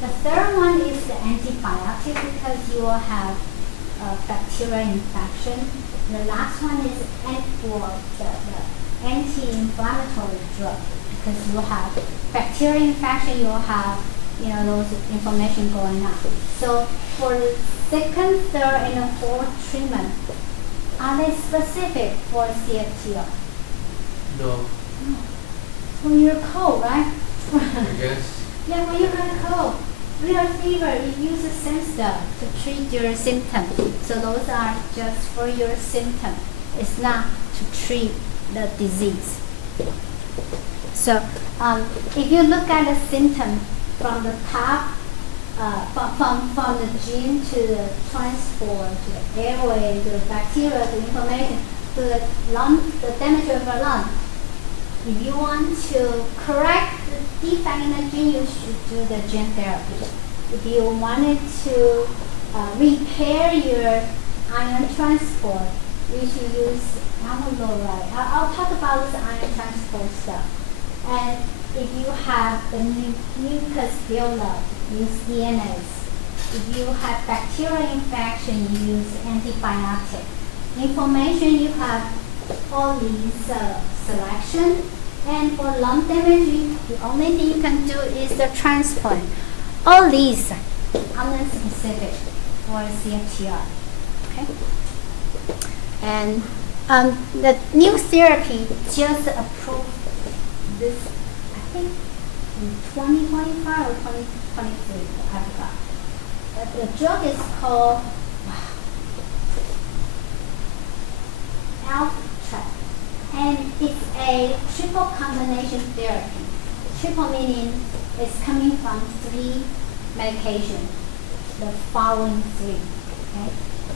The third one is the antibiotic, because you will have bacterial infection. The last one is the anti-inflammatory drug, because you will have bacterial infection, you will have those inflammation going on. So for the second, third, and the fourth treatment, are they specific for CFTR? No. When you're cold, right? I guess. Yeah, when you're really cold. Real fever, you use the same stuff to treat your symptom. So those are just for your symptom. It's not to treat the disease. So if you look at the symptom from the top, from the gene to the transport, to the airway, to the bacteria, to inflammation, to the lung, the damage of the lung. If you want to correct the defect in the gene, you should do the gene therapy. If you wanted to repair your iron transport, you should use amyloid. I'll talk about this iron transport stuff. And if you have the mucus buildup, use DNAs. If you have bacterial infection, use antibiotic. Inflammation, you have all these selection. And for lung damage, the only thing you can do is the transplant. All these are non-specific for CFTR. Okay? And the new therapy just approved this, I think, in 2025 or 2023, I forgot. The drug is called Alpha, and it's a triple combination therapy. Triple meaning it's coming from 3 medications, the following 3. Okay?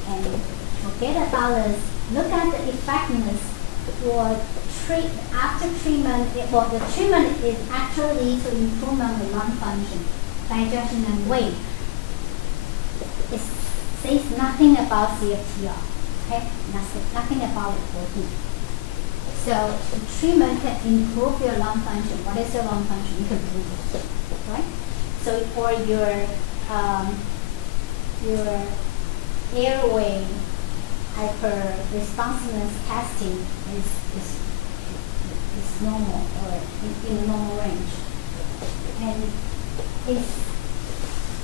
And forget about this. Look at the effectiveness for after treatment. The treatment is actually to improvement of lung function, digestion, and weight. It says nothing about CFTR. Okay? Nothing about the protein. So the treatment can improve your lung function. What is your lung function? You can breathe, right? So for your airway hyper-responsiveness testing is normal or in the normal range. And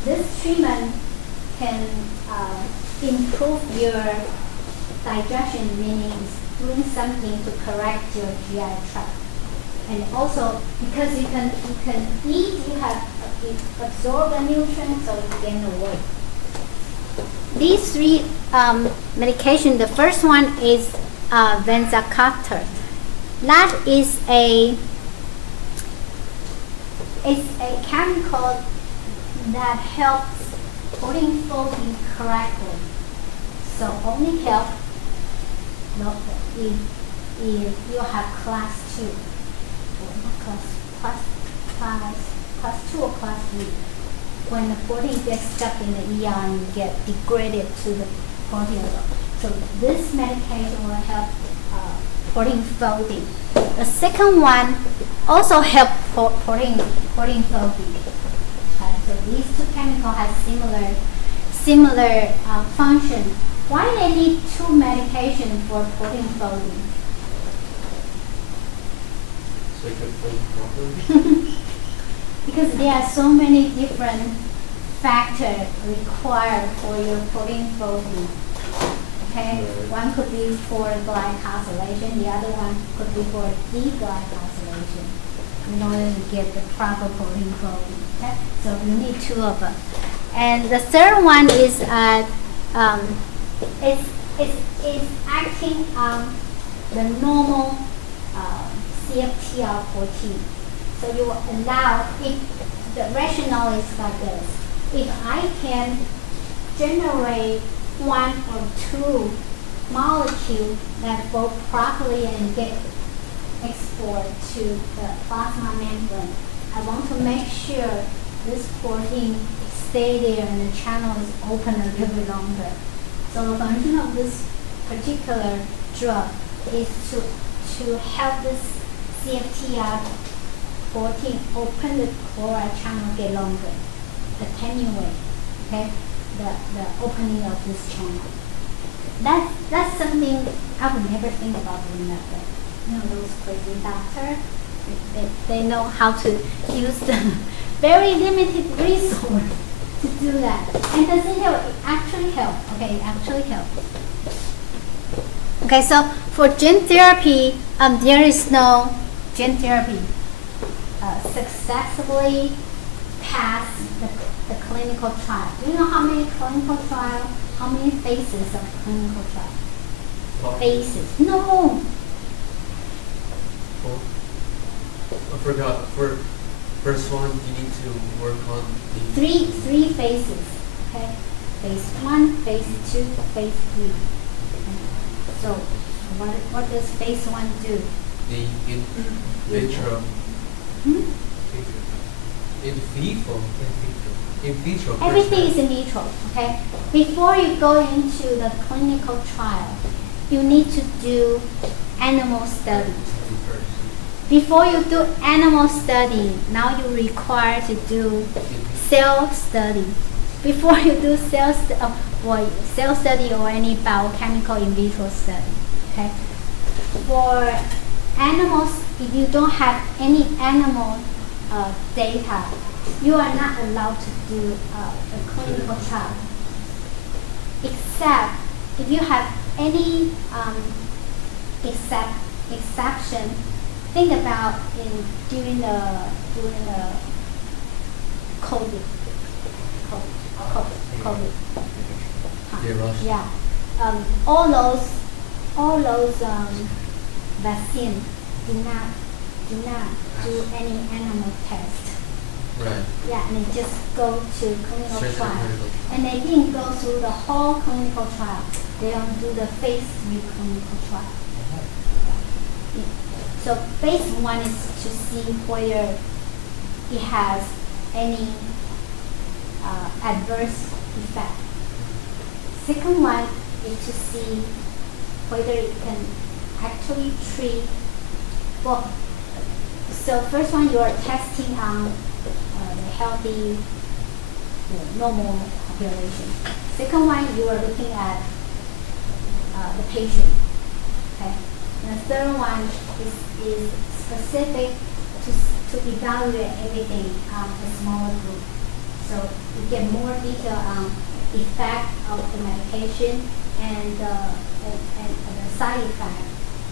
this treatment can improve your digestion, meaning doing something to correct your GI tract. And also because you can eat, you absorb the nutrients, so you gain the weight. These 3 medications, the first one is Vanzacaftor. That is a chemical that helps putting food in correctly. So only help if you have class 2, or not class class 2 or class 3. When the protein gets stuck in the ER and get degraded to the protein level. So this medication will help protein folding. The second one also help protein folding. Okay, so these two chemicals have similar function. Why they need two medications for protein folding? So you can fold properly? Because there are so many different factors required for your protein folding. Okay, Right. one could be for glycosylation, the other one could be for deglycosylation in order to get the proper protein folding. Okay, so you need two of them. And the third one is it's acting on the normal CFTR protein. So you will allow, if the rationale is like this, if I can generate one or two molecules that fold properly and get export to the plasma membrane, I want to make sure this protein stay there and the channel is open a little bit longer. So the function of this particular drug is to help this CFTR protein open the chloride channel get longer, attenuate, okay, the opening of this channel. That's something I would never think about doing that. But, you know, those crazy doctors, they know how to use the very limited resource to do that. And does it help? It actually helps. Okay, it actually helps. Okay, so for gene therapy, there is no gene therapy successfully pass the clinical trial. Do you know how many clinical trials, how many phases of clinical trial? Phases. No. Four? I forgot. For first one, you need to work on the... Three phases. Okay? Phase 1, phase 2, phase 3. Okay. So what does phase 1 do? The in vitro. Hmm? In vivo. In vitro. Everything is in vitro, okay? Before you go into the clinical trial, you need to do animal study. Before you do animal study, now you require to do cell study. Before you do cell study or any biochemical in vitro study, okay? For animals, if you don't have any animal data, you are not allowed to do a clinical trial, except if you have any exception. Think about during the COVID. Yeah, all those vaccines did not do any animal test. Right. Yeah, and they just go to clinical Straight to trial. clinical. And they didn't go through the whole clinical trial. They don't do the phase 3 clinical trial. Yeah. So phase 1 is to see whether it has any adverse effect. Second one is to see whether it can actually treat. Well, so first one you are testing on the healthy, normal population. Second one you are looking at the patient. Okay. And the third one is specific to evaluate everything on a smaller group. So you get more detail on effect of the medication and the side effect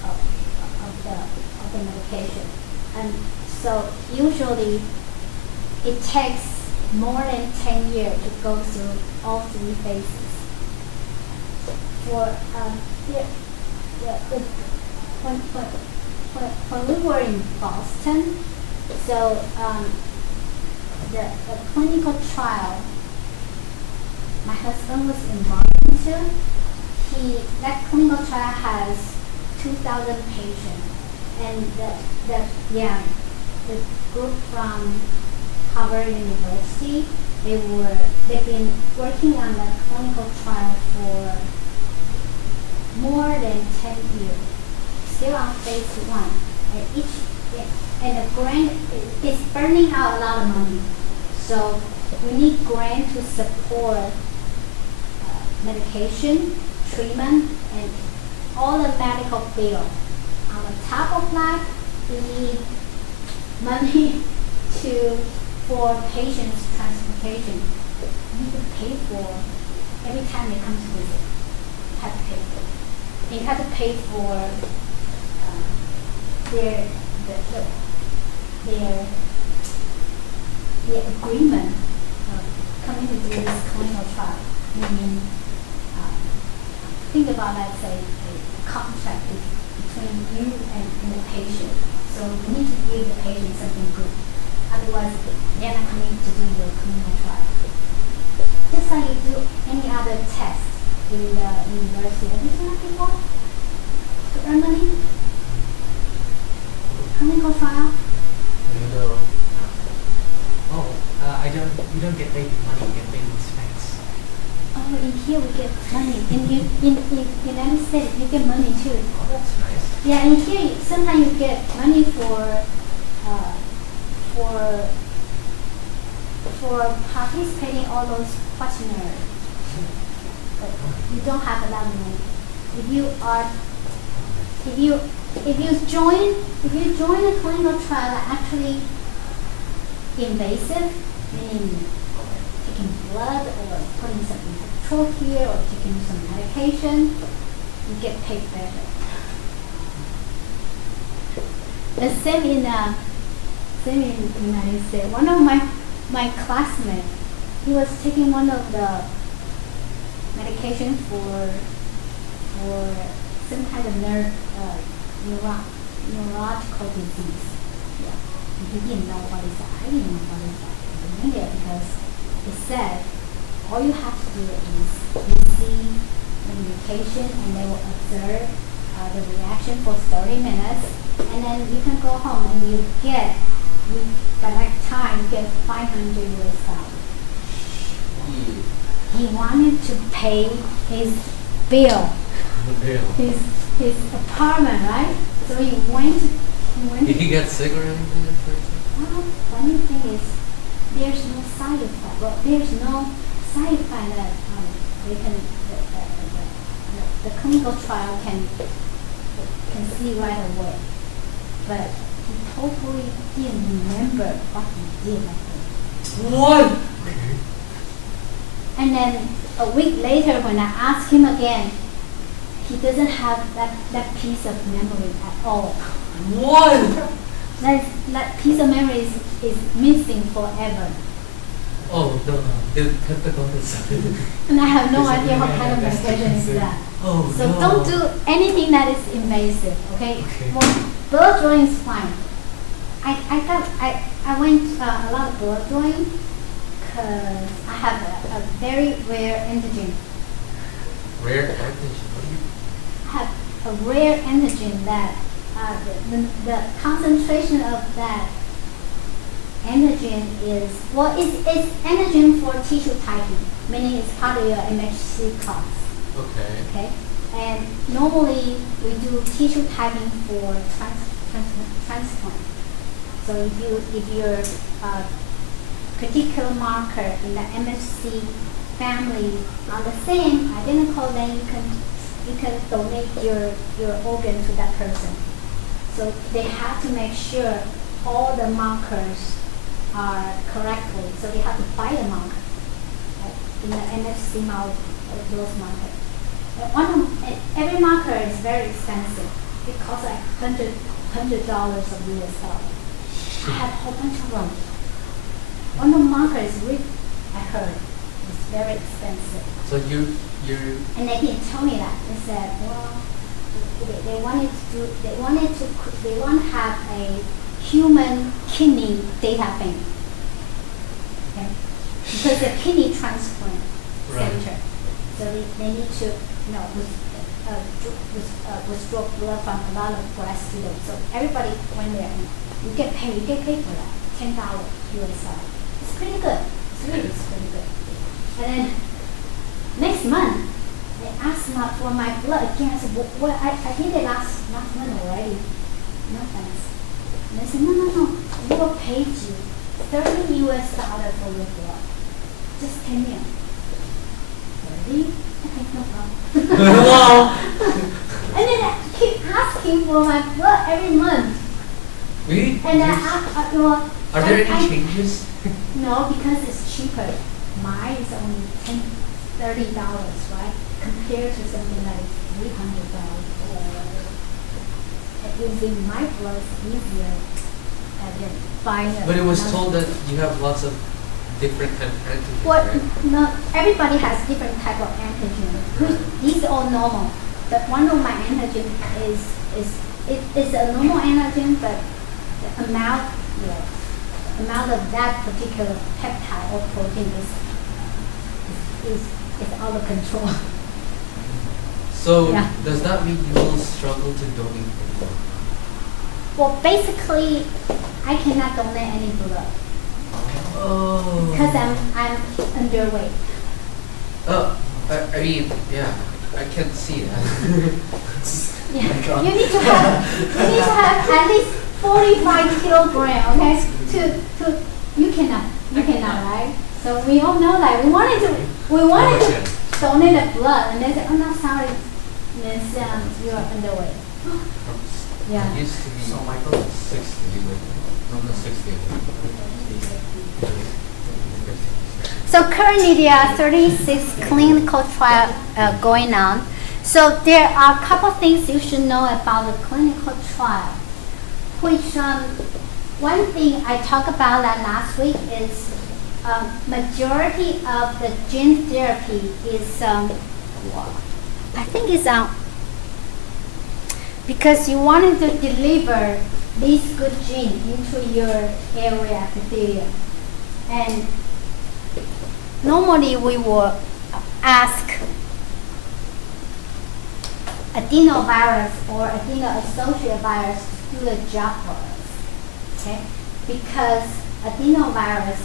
of the medication. And so usually it takes more than 10 years to go through all 3 phases. For when we were in Boston, so the clinical trial, my husband was involved into. That clinical trial has 2,000 patients, and the group from Harvard University. They've been working on the clinical trial for more than 10 years, still on phase 1. And the grant is burning out a lot of money. So we need grant to support medication, treatment, and all the medical bill. On the top of that, we need money for patients' transportation. You need to pay for every time they come to visit. You have to pay for. You have to pay for their agreement of coming to do this clinical trial. Meaning, think about that, say, a contract between you and the patient. So you need to give the patient something good. Otherwise, they're not coming to do your clinical trial. Just like you do any other test in the university. Have you seen that before? To earn money? Clinical trial? No. You don't get paid with money, you get paid with specs. Oh, in here we get money. In United States, you get money too. Oh, that's nice. Yeah, in here sometimes you get money for participating all those questionnaires. But you don't have a lot of money. If you join a clinical trial that actually invasive, meaning taking blood or putting something through here or taking some medication, you get paid better. The same in the United States. One of my classmates, he was taking one of the medication for some kind of neurological disease. Yeah. And he didn't know what is that. I didn't know what is that. I went there because it said all you have to do is receive the medication and they will observe the reaction for 30 minutes, and then you can go home and by that time you get $500 US. He wanted to pay his bill, his apartment, right? So he went. Did he get sick or anything at first? Well, funny thing is, there's no side effect. Well, there's no side effect that they can the clinical trial can see right away. But he totally didn't remember what he did. What? And then a week later, when I asked him again, he doesn't have that piece of memory at all. What? That piece of memory is missing forever. Oh, no. And I have no idea what kind of medication is that. Oh, So no. don't do anything that is invasive, okay? Okay. Well, blood drawing is fine. I went a lot of blood drawing because I have a very rare antigen. Rare antigen. What do you? I have a rare antigen that the concentration of that antigen is, well, it's antigen for tissue typing, meaning it's part of your MHC class. Okay. Okay, and normally we do tissue typing for transplant. So if your particular marker in the MHC family are the same, identical, then you can donate your organ to that person. So they have to make sure all the markers are correctly. So they have to buy the marker in the MHC model of those markers. Every marker is very expensive. It costs like $100 of US. I have a whole bunch of them. One of the markers, I heard, is very expensive. So you. And they didn't tell me that. They said, well, they want to have a human kidney data bank. Okay? Because the kidney transplant Right. center. So they need to, withdraw blood from a lot of grad students. So everybody went there and you get paid for that, $10 US. It's pretty good. It's pretty good. And then next month, they asked for my blood again. I said, well, I did it last month already. No thanks. And they said, no. We will pay you $30 US for your blood. Just 10 million. 30? Okay, no problem. Wow. And then I keep asking for my blood every month. Really? And Are there any changes? No, because it's cheaper. Mine is only $30, right? Compared to something like $300 or using my blood is easier than buying But it was another- told that you have lots of different kind of antigens, Well, right? no, everybody has different type of antigen. These are all normal. But one of my antigen is a normal antigen, but the amount of that particular peptide or protein is out of control. So Yeah. does that mean you will struggle to donate blood? Well, basically, I cannot donate any blood Oh. because I'm underweight. I mean, yeah, I can see that. Yeah. You need to have at least 45 kilogram, okay? You cannot, right? So we all know that we wanted to donate the blood, and they said, oh no, sorry, Miss, you are underweight. Yeah. It used to be So Michael, 60, but not 60. So currently there are 36 clinical trials going on. So there are a couple things you should know about the clinical trial, which one thing I talked about that last week is majority of the gene therapy is, I think it's because you wanted to deliver this good gene into your area epithelium. And normally we will ask adenovirus or adeno-associated virus to do the job for us, okay? Because adenovirus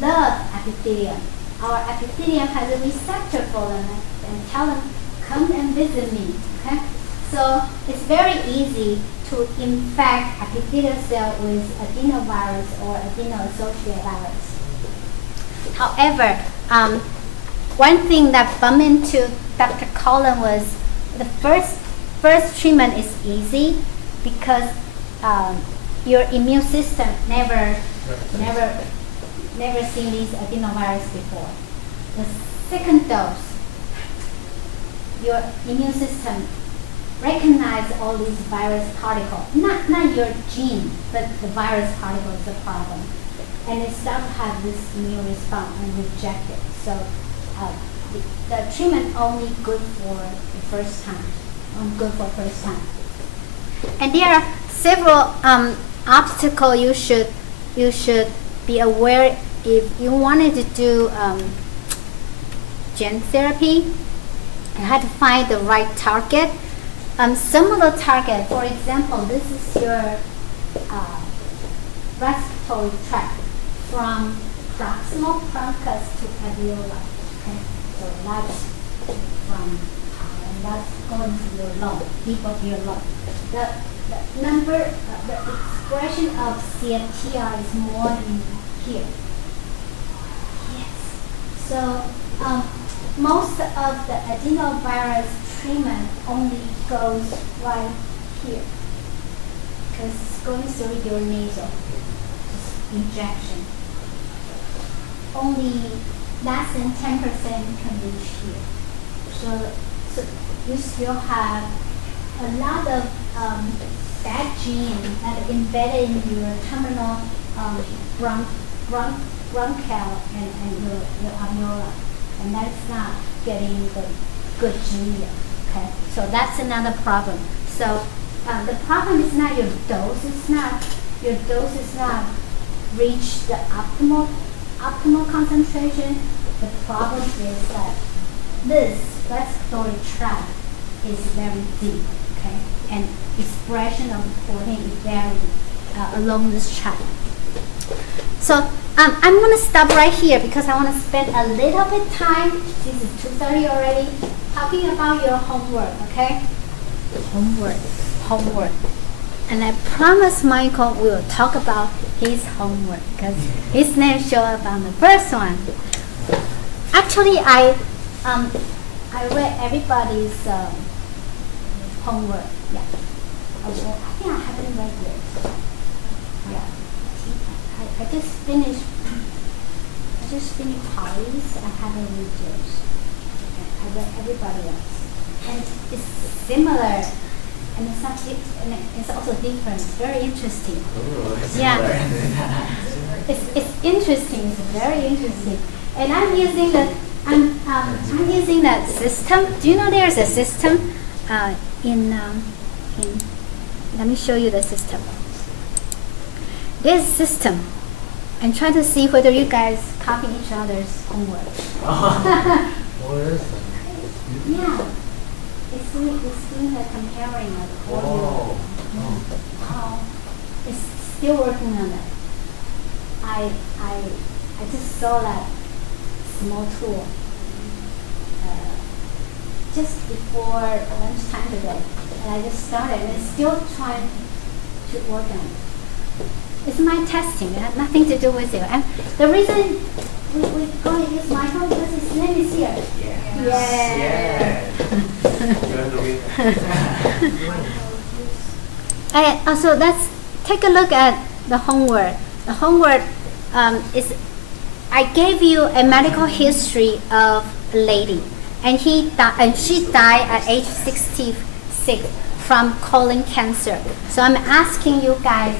love epithelium. Our epithelium has a receptor for them and tell them, come and visit me, okay? So it's very easy to infect epithelial cell with adenovirus or adeno-associated virus. However, one thing that bumped into Dr. Collin was the first treatment is easy because your immune system never seen these adenovirus before. The second dose, your immune system recognize all these virus particles, not your gene, but the virus particle is the problem. And it starts to have this immune response and reject it. So the treatment only good for the first time, And there are several obstacles you should be aware if you wanted to do gene therapy. You have to find the right target. Some of the target, for example, this is your respiratory tract from proximal bronchus to alveolar. Okay, so that's from and that's going to your lung, deep of your lung. The expression of CFTR is more in here. Yes. So most of the adenovirus treatment only goes right here because it's going through your nasal injection. Only less than 10% can reach here. So you still have a lot of that gene that are embedded in your terminal bronchial and your alveolar, and that's not getting the good gene yet. Okay, so that's another problem. So the problem is not your dose is not reach the optimal concentration. The problem is that this respiratory tract is very deep, okay? And expression of protein is very along this chart. So I'm going to stop right here because I want to spend a little bit time. This is 2:30 already. Talking about your homework, okay? Homework. And I promise Michael will talk about his homework because his name showed up on the first one. Actually, I read everybody's homework. Yeah. I think I haven't read yet. Yeah. I just finished Polly's. I haven't read yours. I read everybody else. And it's similar. And it's not and it's also different. It's very interesting. Ooh, Yeah. It's interesting. It's very interesting. And I'm using that system. Do you know there's a system in let me show you the system. There's a system. And try to see whether you guys copy each other's homework. What is that? Yeah. It's doing the comparing of the Oh. It's still working on it. I just saw that small tool just before lunchtime today, and I just started, and it's still trying to work on it. It's my testing. It has nothing to do with you. And the reason we're going to use Michael because his name is here. Yeah. And also, let's take a look at the homework. The homework is, I gave you a medical history of a lady, and she died at age 66 from colon cancer. So I'm asking you guys,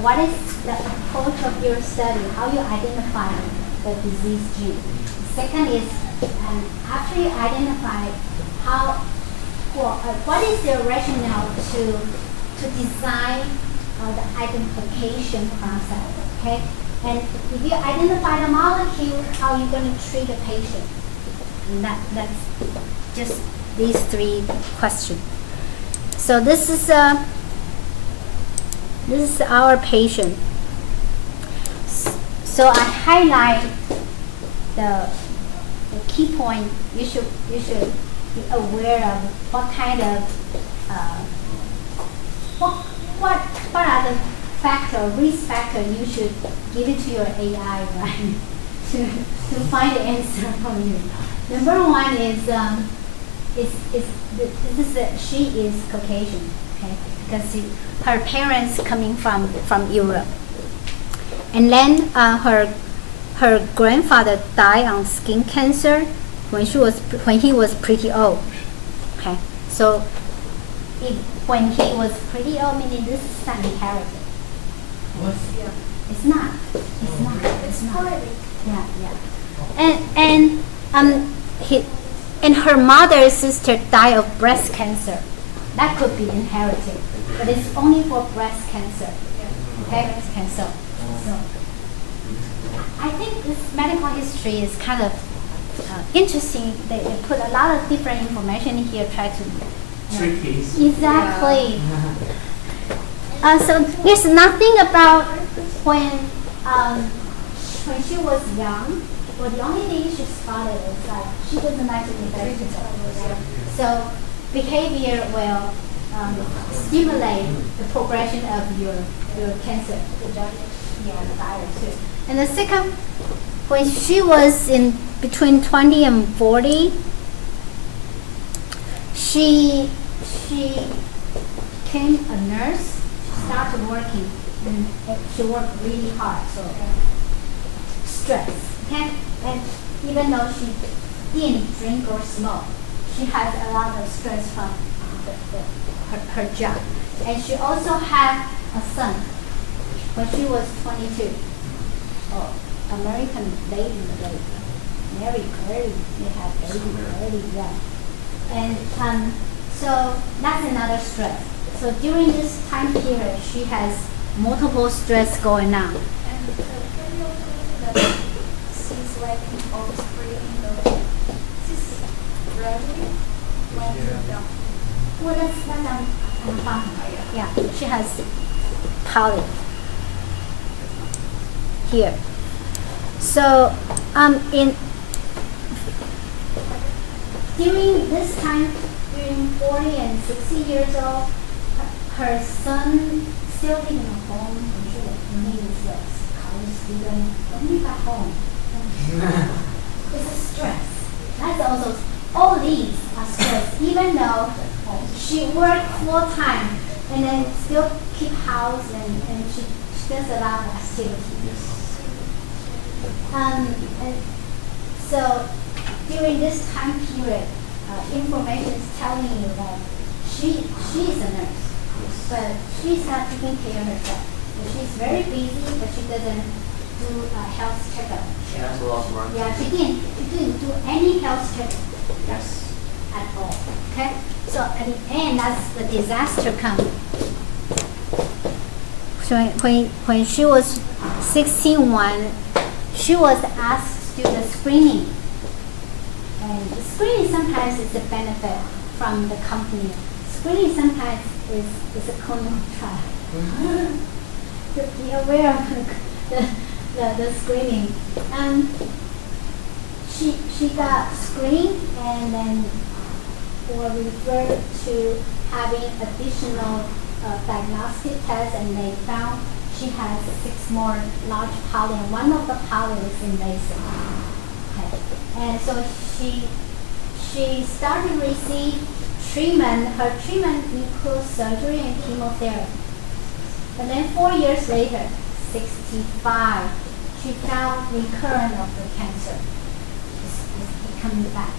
what is the approach of your study? How you identify the disease gene? Second is, after you identify what is your rationale to design the identification process, okay? And if you identify the molecule, how are you going to treat the patient? And that's just these three questions. So this is our patient. So I highlight the key point. You should be aware of what kind of what are the risk factor you should give it to your AI, right? to find the answer for you. Number one is she is Caucasian, okay? Because her parents coming from Europe, and then her grandfather died on skin cancer when he was pretty old, okay? So when he was pretty old, meaning this is not inherited. What? Yeah. It's not. It's not. Yeah. And her mother's sister died of breast cancer. That could be inherited, but it's only for breast cancer. Okay, breast cancer. So I think this medical history is kind of interesting. They put a lot of different information in here. Try to Tricky. exactly. So there's nothing about when she was young. Well, the only thing she spotted is like she doesn't like to be vegetable. So behavior will stimulate the progression of your cancer. Yeah, the virus too. And the second, when she was in between 20 and 40, she became a nurse. She started working, and she worked really hard. So stress. Okay? And even though she didn't drink or smoke, she has a lot of stress from her job. And she also had a son when she was 22. Oh, American lady, they marry early, they have baby early, yeah. And so that's another stress. So during this time period, she has multiple stress going on. And can you also mention that she's like offspring of cystic gradually when Well, that's on the bottom. Yeah, she has polyp here. So in during this time, during 40 and 60 years old, her son still living at home. I'm sure that he is a college student. When he got home, it's a stress. That's also, all these are stress, even though she worked full time and then still keep house and she does a lot of activities. And so during this time period, information is telling you that she is a nurse, but she's not taking care of herself. So she's very busy, but she doesn't do a health checkup. She has a lot of work. Yeah, she didn't do any health checkup. Yes. At all. Okay? So at the end, that's the disaster come. So when she was 16, she was asked to do the screening. And the screening sometimes is a benefit from the company. Screening sometimes is a clinical trial. To be aware of the screening. She got screened and then were referred to having additional diagnostic tests, and they found she has 6 more large polyps, and one of the polyps is invasive. Okay. And so she started to receive treatment. Her treatment includes surgery and chemotherapy. And then 4 years later, 65, she found recurrence of the cancer. It's coming back.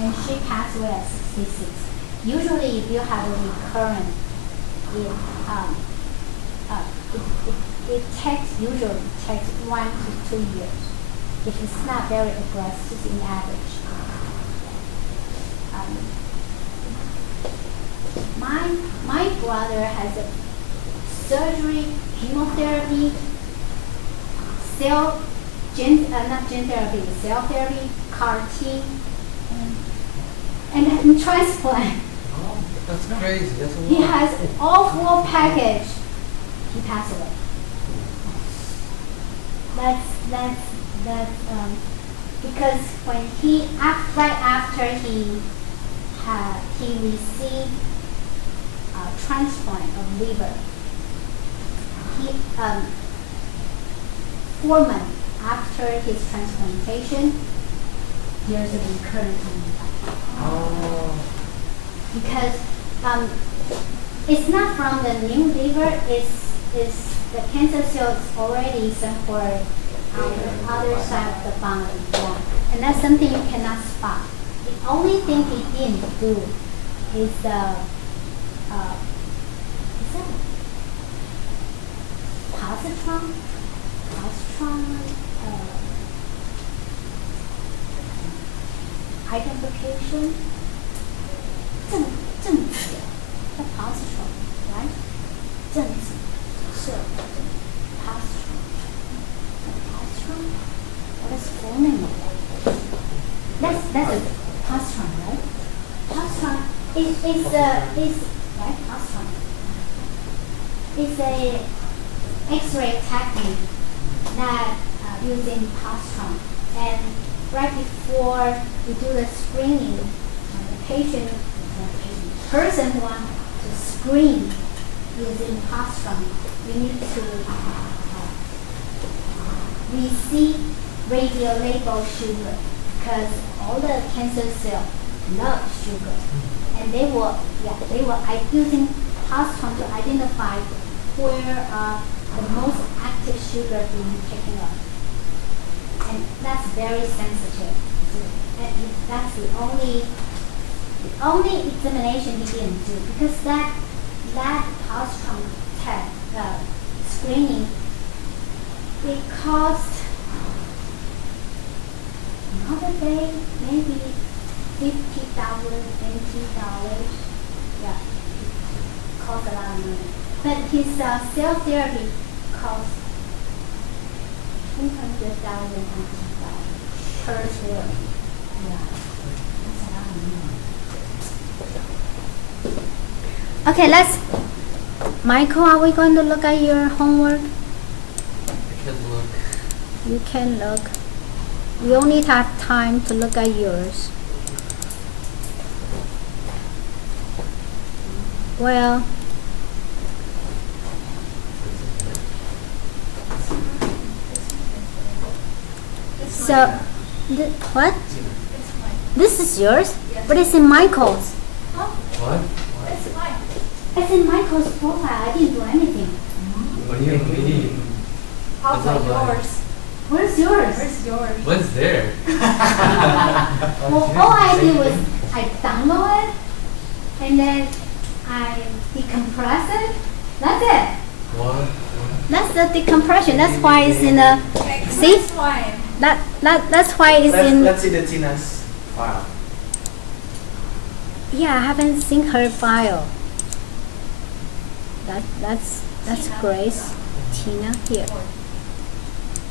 And she passed away at 66. Usually if you have a recurrence, it usually takes 1 to 2 years. If it's not very aggressive in average. My brother has a surgery, chemotherapy, cell therapy, CAR T, and then transplant. Oh, that's crazy. That's a lot. He has all 4 package. He passed away. That's because when right after he received a transplant of liver, 4 months after his transplantation, there's a recurrence coming back. Oh. Because it's not from the new liver, it's the cancer cells already somewhere on the other side of the body. Yeah. And that's something you cannot spot. The only thing he didn't do is the positron identification. 正子 the positron, right? 正子是 positron. Positron? What is the full name of that? That's a positron, right? Positron is right? Positron. It's a X-ray technique that using positron. And right before we do the screening, the person who wants to screen using positron, we need to receive radio-labeled sugar, because all the cancer cells love sugar, and they will using positron to identify where the most active sugar being taken up, and that's very sensitive. And that's the only examination he didn't do, because that positron test screening, it cost another day maybe $50, $80. Yeah, it cost a lot of money. But his cell therapy cost $200,000 per therapy. Yeah, that's a lot of money. Okay, let's. Michael, are we going to look at your homework? I can look. You can look. We only have time to look at yours. Well, so, what? It's mine. This is yours? Yes. But it's in Michael's. Huh? What? It's mine. It's in Michael's profile. I didn't do anything. What do you mean? How It's not about mine. yours? Where's yours? Where's yours? What's there? Well, all I did was I download it and then I decompress it. That's it. What? That's the decompression. That's why it's in a. Okay, See? that's mine. That's why it's in. Let's see the Tina's file. Yeah, I haven't seen her file. That's Tina. Grace. Tina here.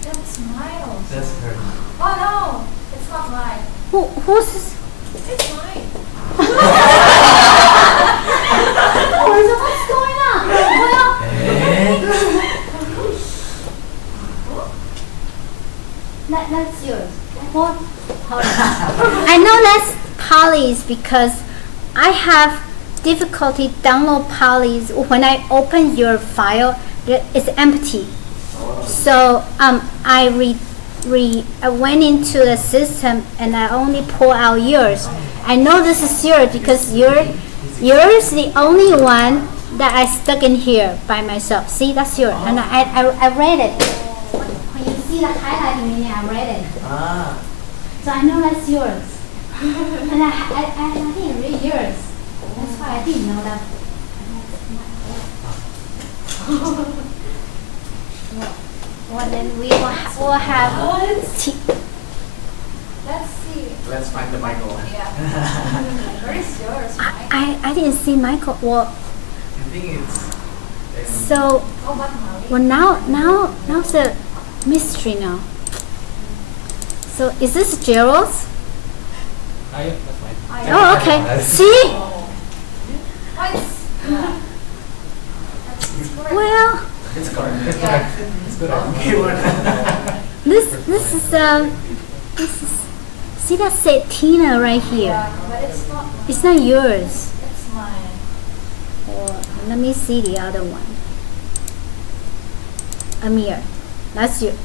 That's mine also. That's her. Oh no, it's not mine. Who's? It's mine. What's going on? Well, that's yours. Well, hold on. I know that's Polly's because I have difficulty download Polly's. When I open your file, it's empty. So I went into the system and I only pull out yours. I know this is yours because yours is the only one that I stuck in here by myself. See, that's yours, and I read it. When you see the highlighting meaning, I read it. Ah. So I know that's yours. And I didn't read yours. That's why I didn't know that. Well, then we'll have. Let's see. Let's find the Michael one. Yeah. Where is yours? Mine? I didn't see Michael. Well, I think it's. so Oh, but now it's a mystery now. So is this Gerald's? Ah, yeah, that's mine. Oh, okay. See? Oh, it's, yeah. That's correct. Well, It's correct. Yeah. It's good. Okay, what? this is. See that say Tina right here. Yeah, but it's not mine. It's not yours. It's mine. Or let me see the other one. Amir, that's yours.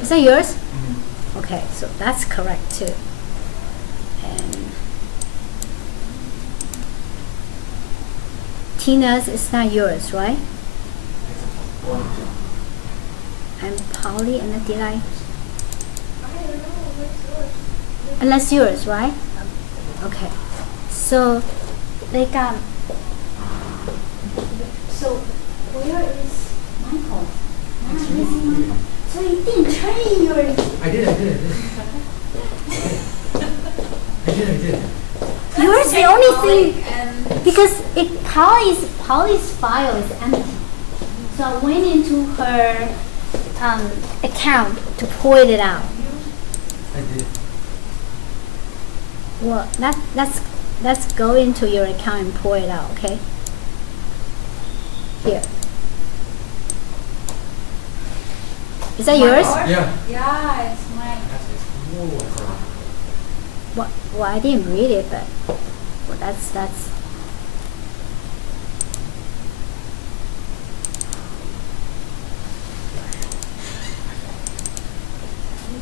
Is that yours? Okay, so that's correct too. And Tina's is not yours, right? And Polly, and then did I? I don't know. Where's yours? And that's yours, right? Okay. So they got. So where is Michael? Now I'm missing Michael. So you didn't turn in your. I did. Yours the only thing And because Polly's file is empty. So I went into her account to pull it out. I did. Well, let's go into your account and pull it out, okay? Here. Is that yours? Yeah. yeah, it's mine. What's wrong? Well, I didn't read it, but well, that's.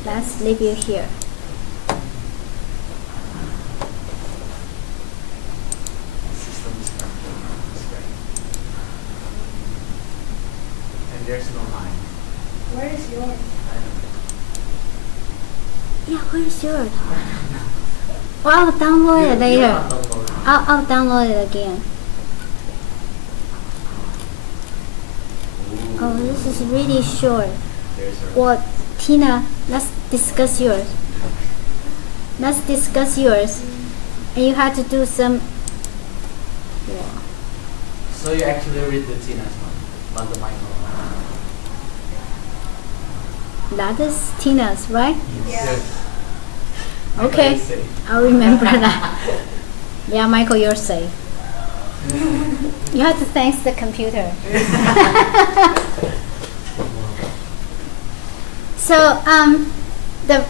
Let's leave you here. System is correct. That's right. And there's no line. Where is yours? I don't know. Yeah, where's yours? Well, I'll download it You're later. not downloading. I'll download it again. Oh, this is really short. There's her. Well, Tina, let's discuss yours. Let's discuss yours. And you have to do some. Yeah. So you actually read the Tina's one, not the Michael one. That is Tina's, right? Yes. Okay, I'll remember that. Yeah, Michael, you're safe. You have to thank the computer. So the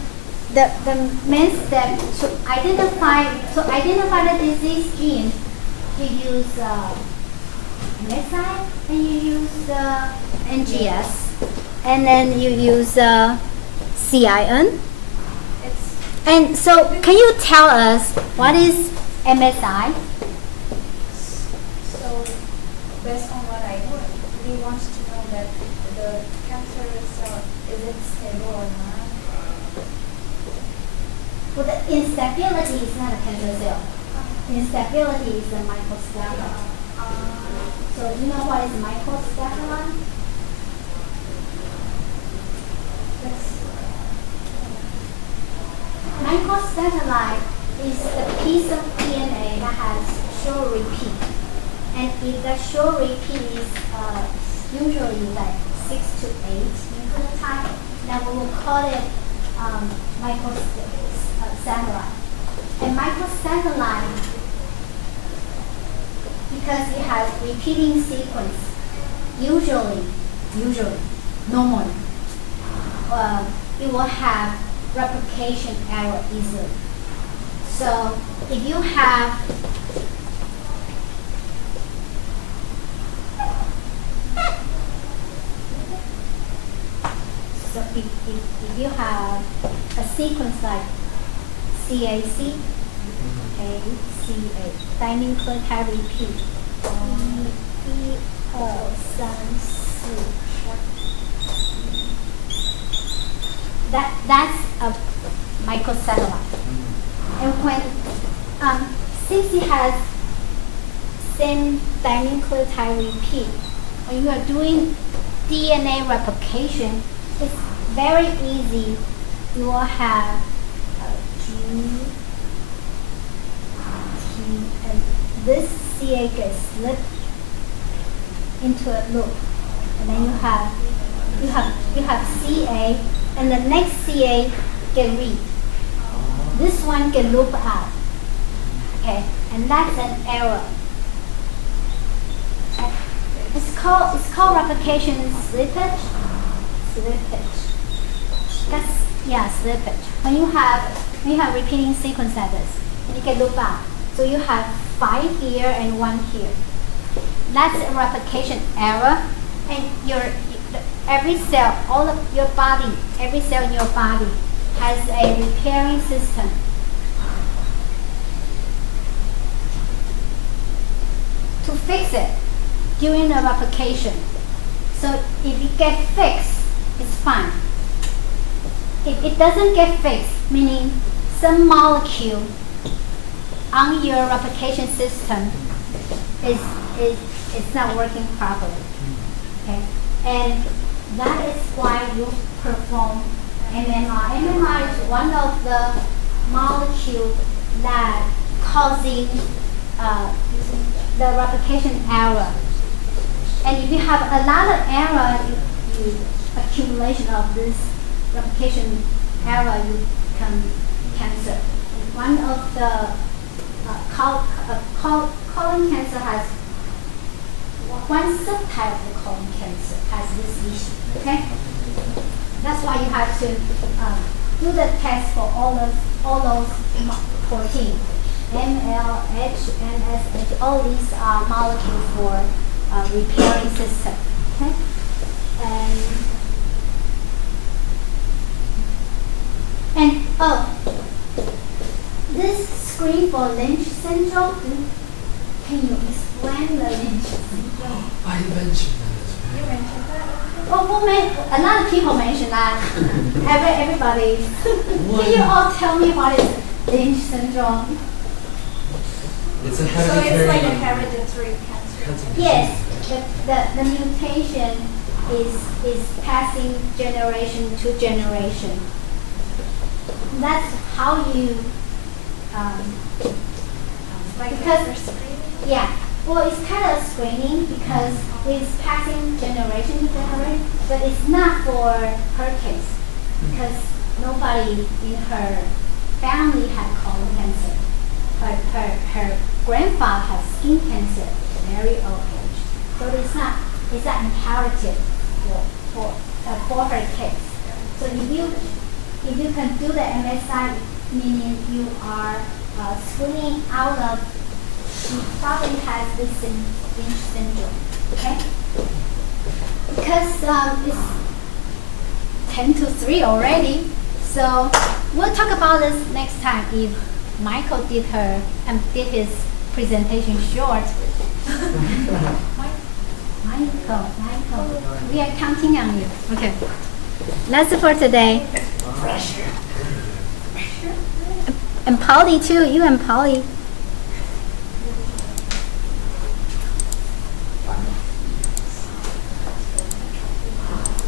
main step to identify the disease gene, you use MSI and you use NGS, and then you use CIN. And so, can you tell us what is MSI? So, based on what I know, he wants to know that the cancer cell, is it stable or not? Well, the instability is not a cancer cell. Instability is the microsatellite. So, do you know what is microsatellite? Microsatellite is a piece of DNA that has short repeat. And if the short repeat is usually like 6 to 8 nucleotide, then we will call it microsatellite. And microsatellite, because it has repeating sequence, usually, normally, it will have replication error easily. So if you have if you have a sequence like CAC, ACA, dinucleotide repeat, 1, 2, 3, 4. That's a microsatellite. And when since it has same dinucleotide repeat, when you are doing DNA replication, it's very easy. You will have G, T, and this CA gets slipped into a loop, and then you have CA, and the next CA get read. This one get loop out. Okay, and that's an error. It's called replication slippage. Slippage. When you have repeating sequence like this, and you get loop out. So you have 5 here and 1 here. That's a replication error, and every cell, all of your body, every cell in your body has a repairing system. To fix it during the replication. So if it gets fixed, it's fine. If it doesn't get fixed, meaning some molecule on your replication system is not working properly. Okay? And that is why you perform MMR. MMR is one of the molecules that causing the replication error. And if you have a lot of error, you accumulation of this replication error, you become cancer. And one of the colon cancer has one subtype of the colon cancer has this issue. Okay, that's why you have to do the test for all those proteins. ML, H, NSH, all these are molecules for repairing system. Okay, and this screen for Lynch syndrome. Can you explain the Lynch syndrome? I mentioned that as well. You mentioned that? Well, a lot of people mention that. Everybody. Can you all tell me what is Lynch syndrome? It's a So hereditary. it's like a hereditary cancer. Yes, the mutation is passing generation to generation. That's how you Like because cancer screening? yeah. Well, it's kind of screening because it's passing generation to generation, but it's not for her case because nobody in her family had colon cancer. Her grandfather has skin cancer, very old age. So it's not imperative for her case. So if you can do the MSI, meaning you are screening out of, she probably has this Lynch syndrome. Okay? Because it's 10 to 3 already. So we'll talk about this next time if Michael did his presentation short. Michael, we are counting on you. Okay. That's it for today. And Polly too, you and Polly.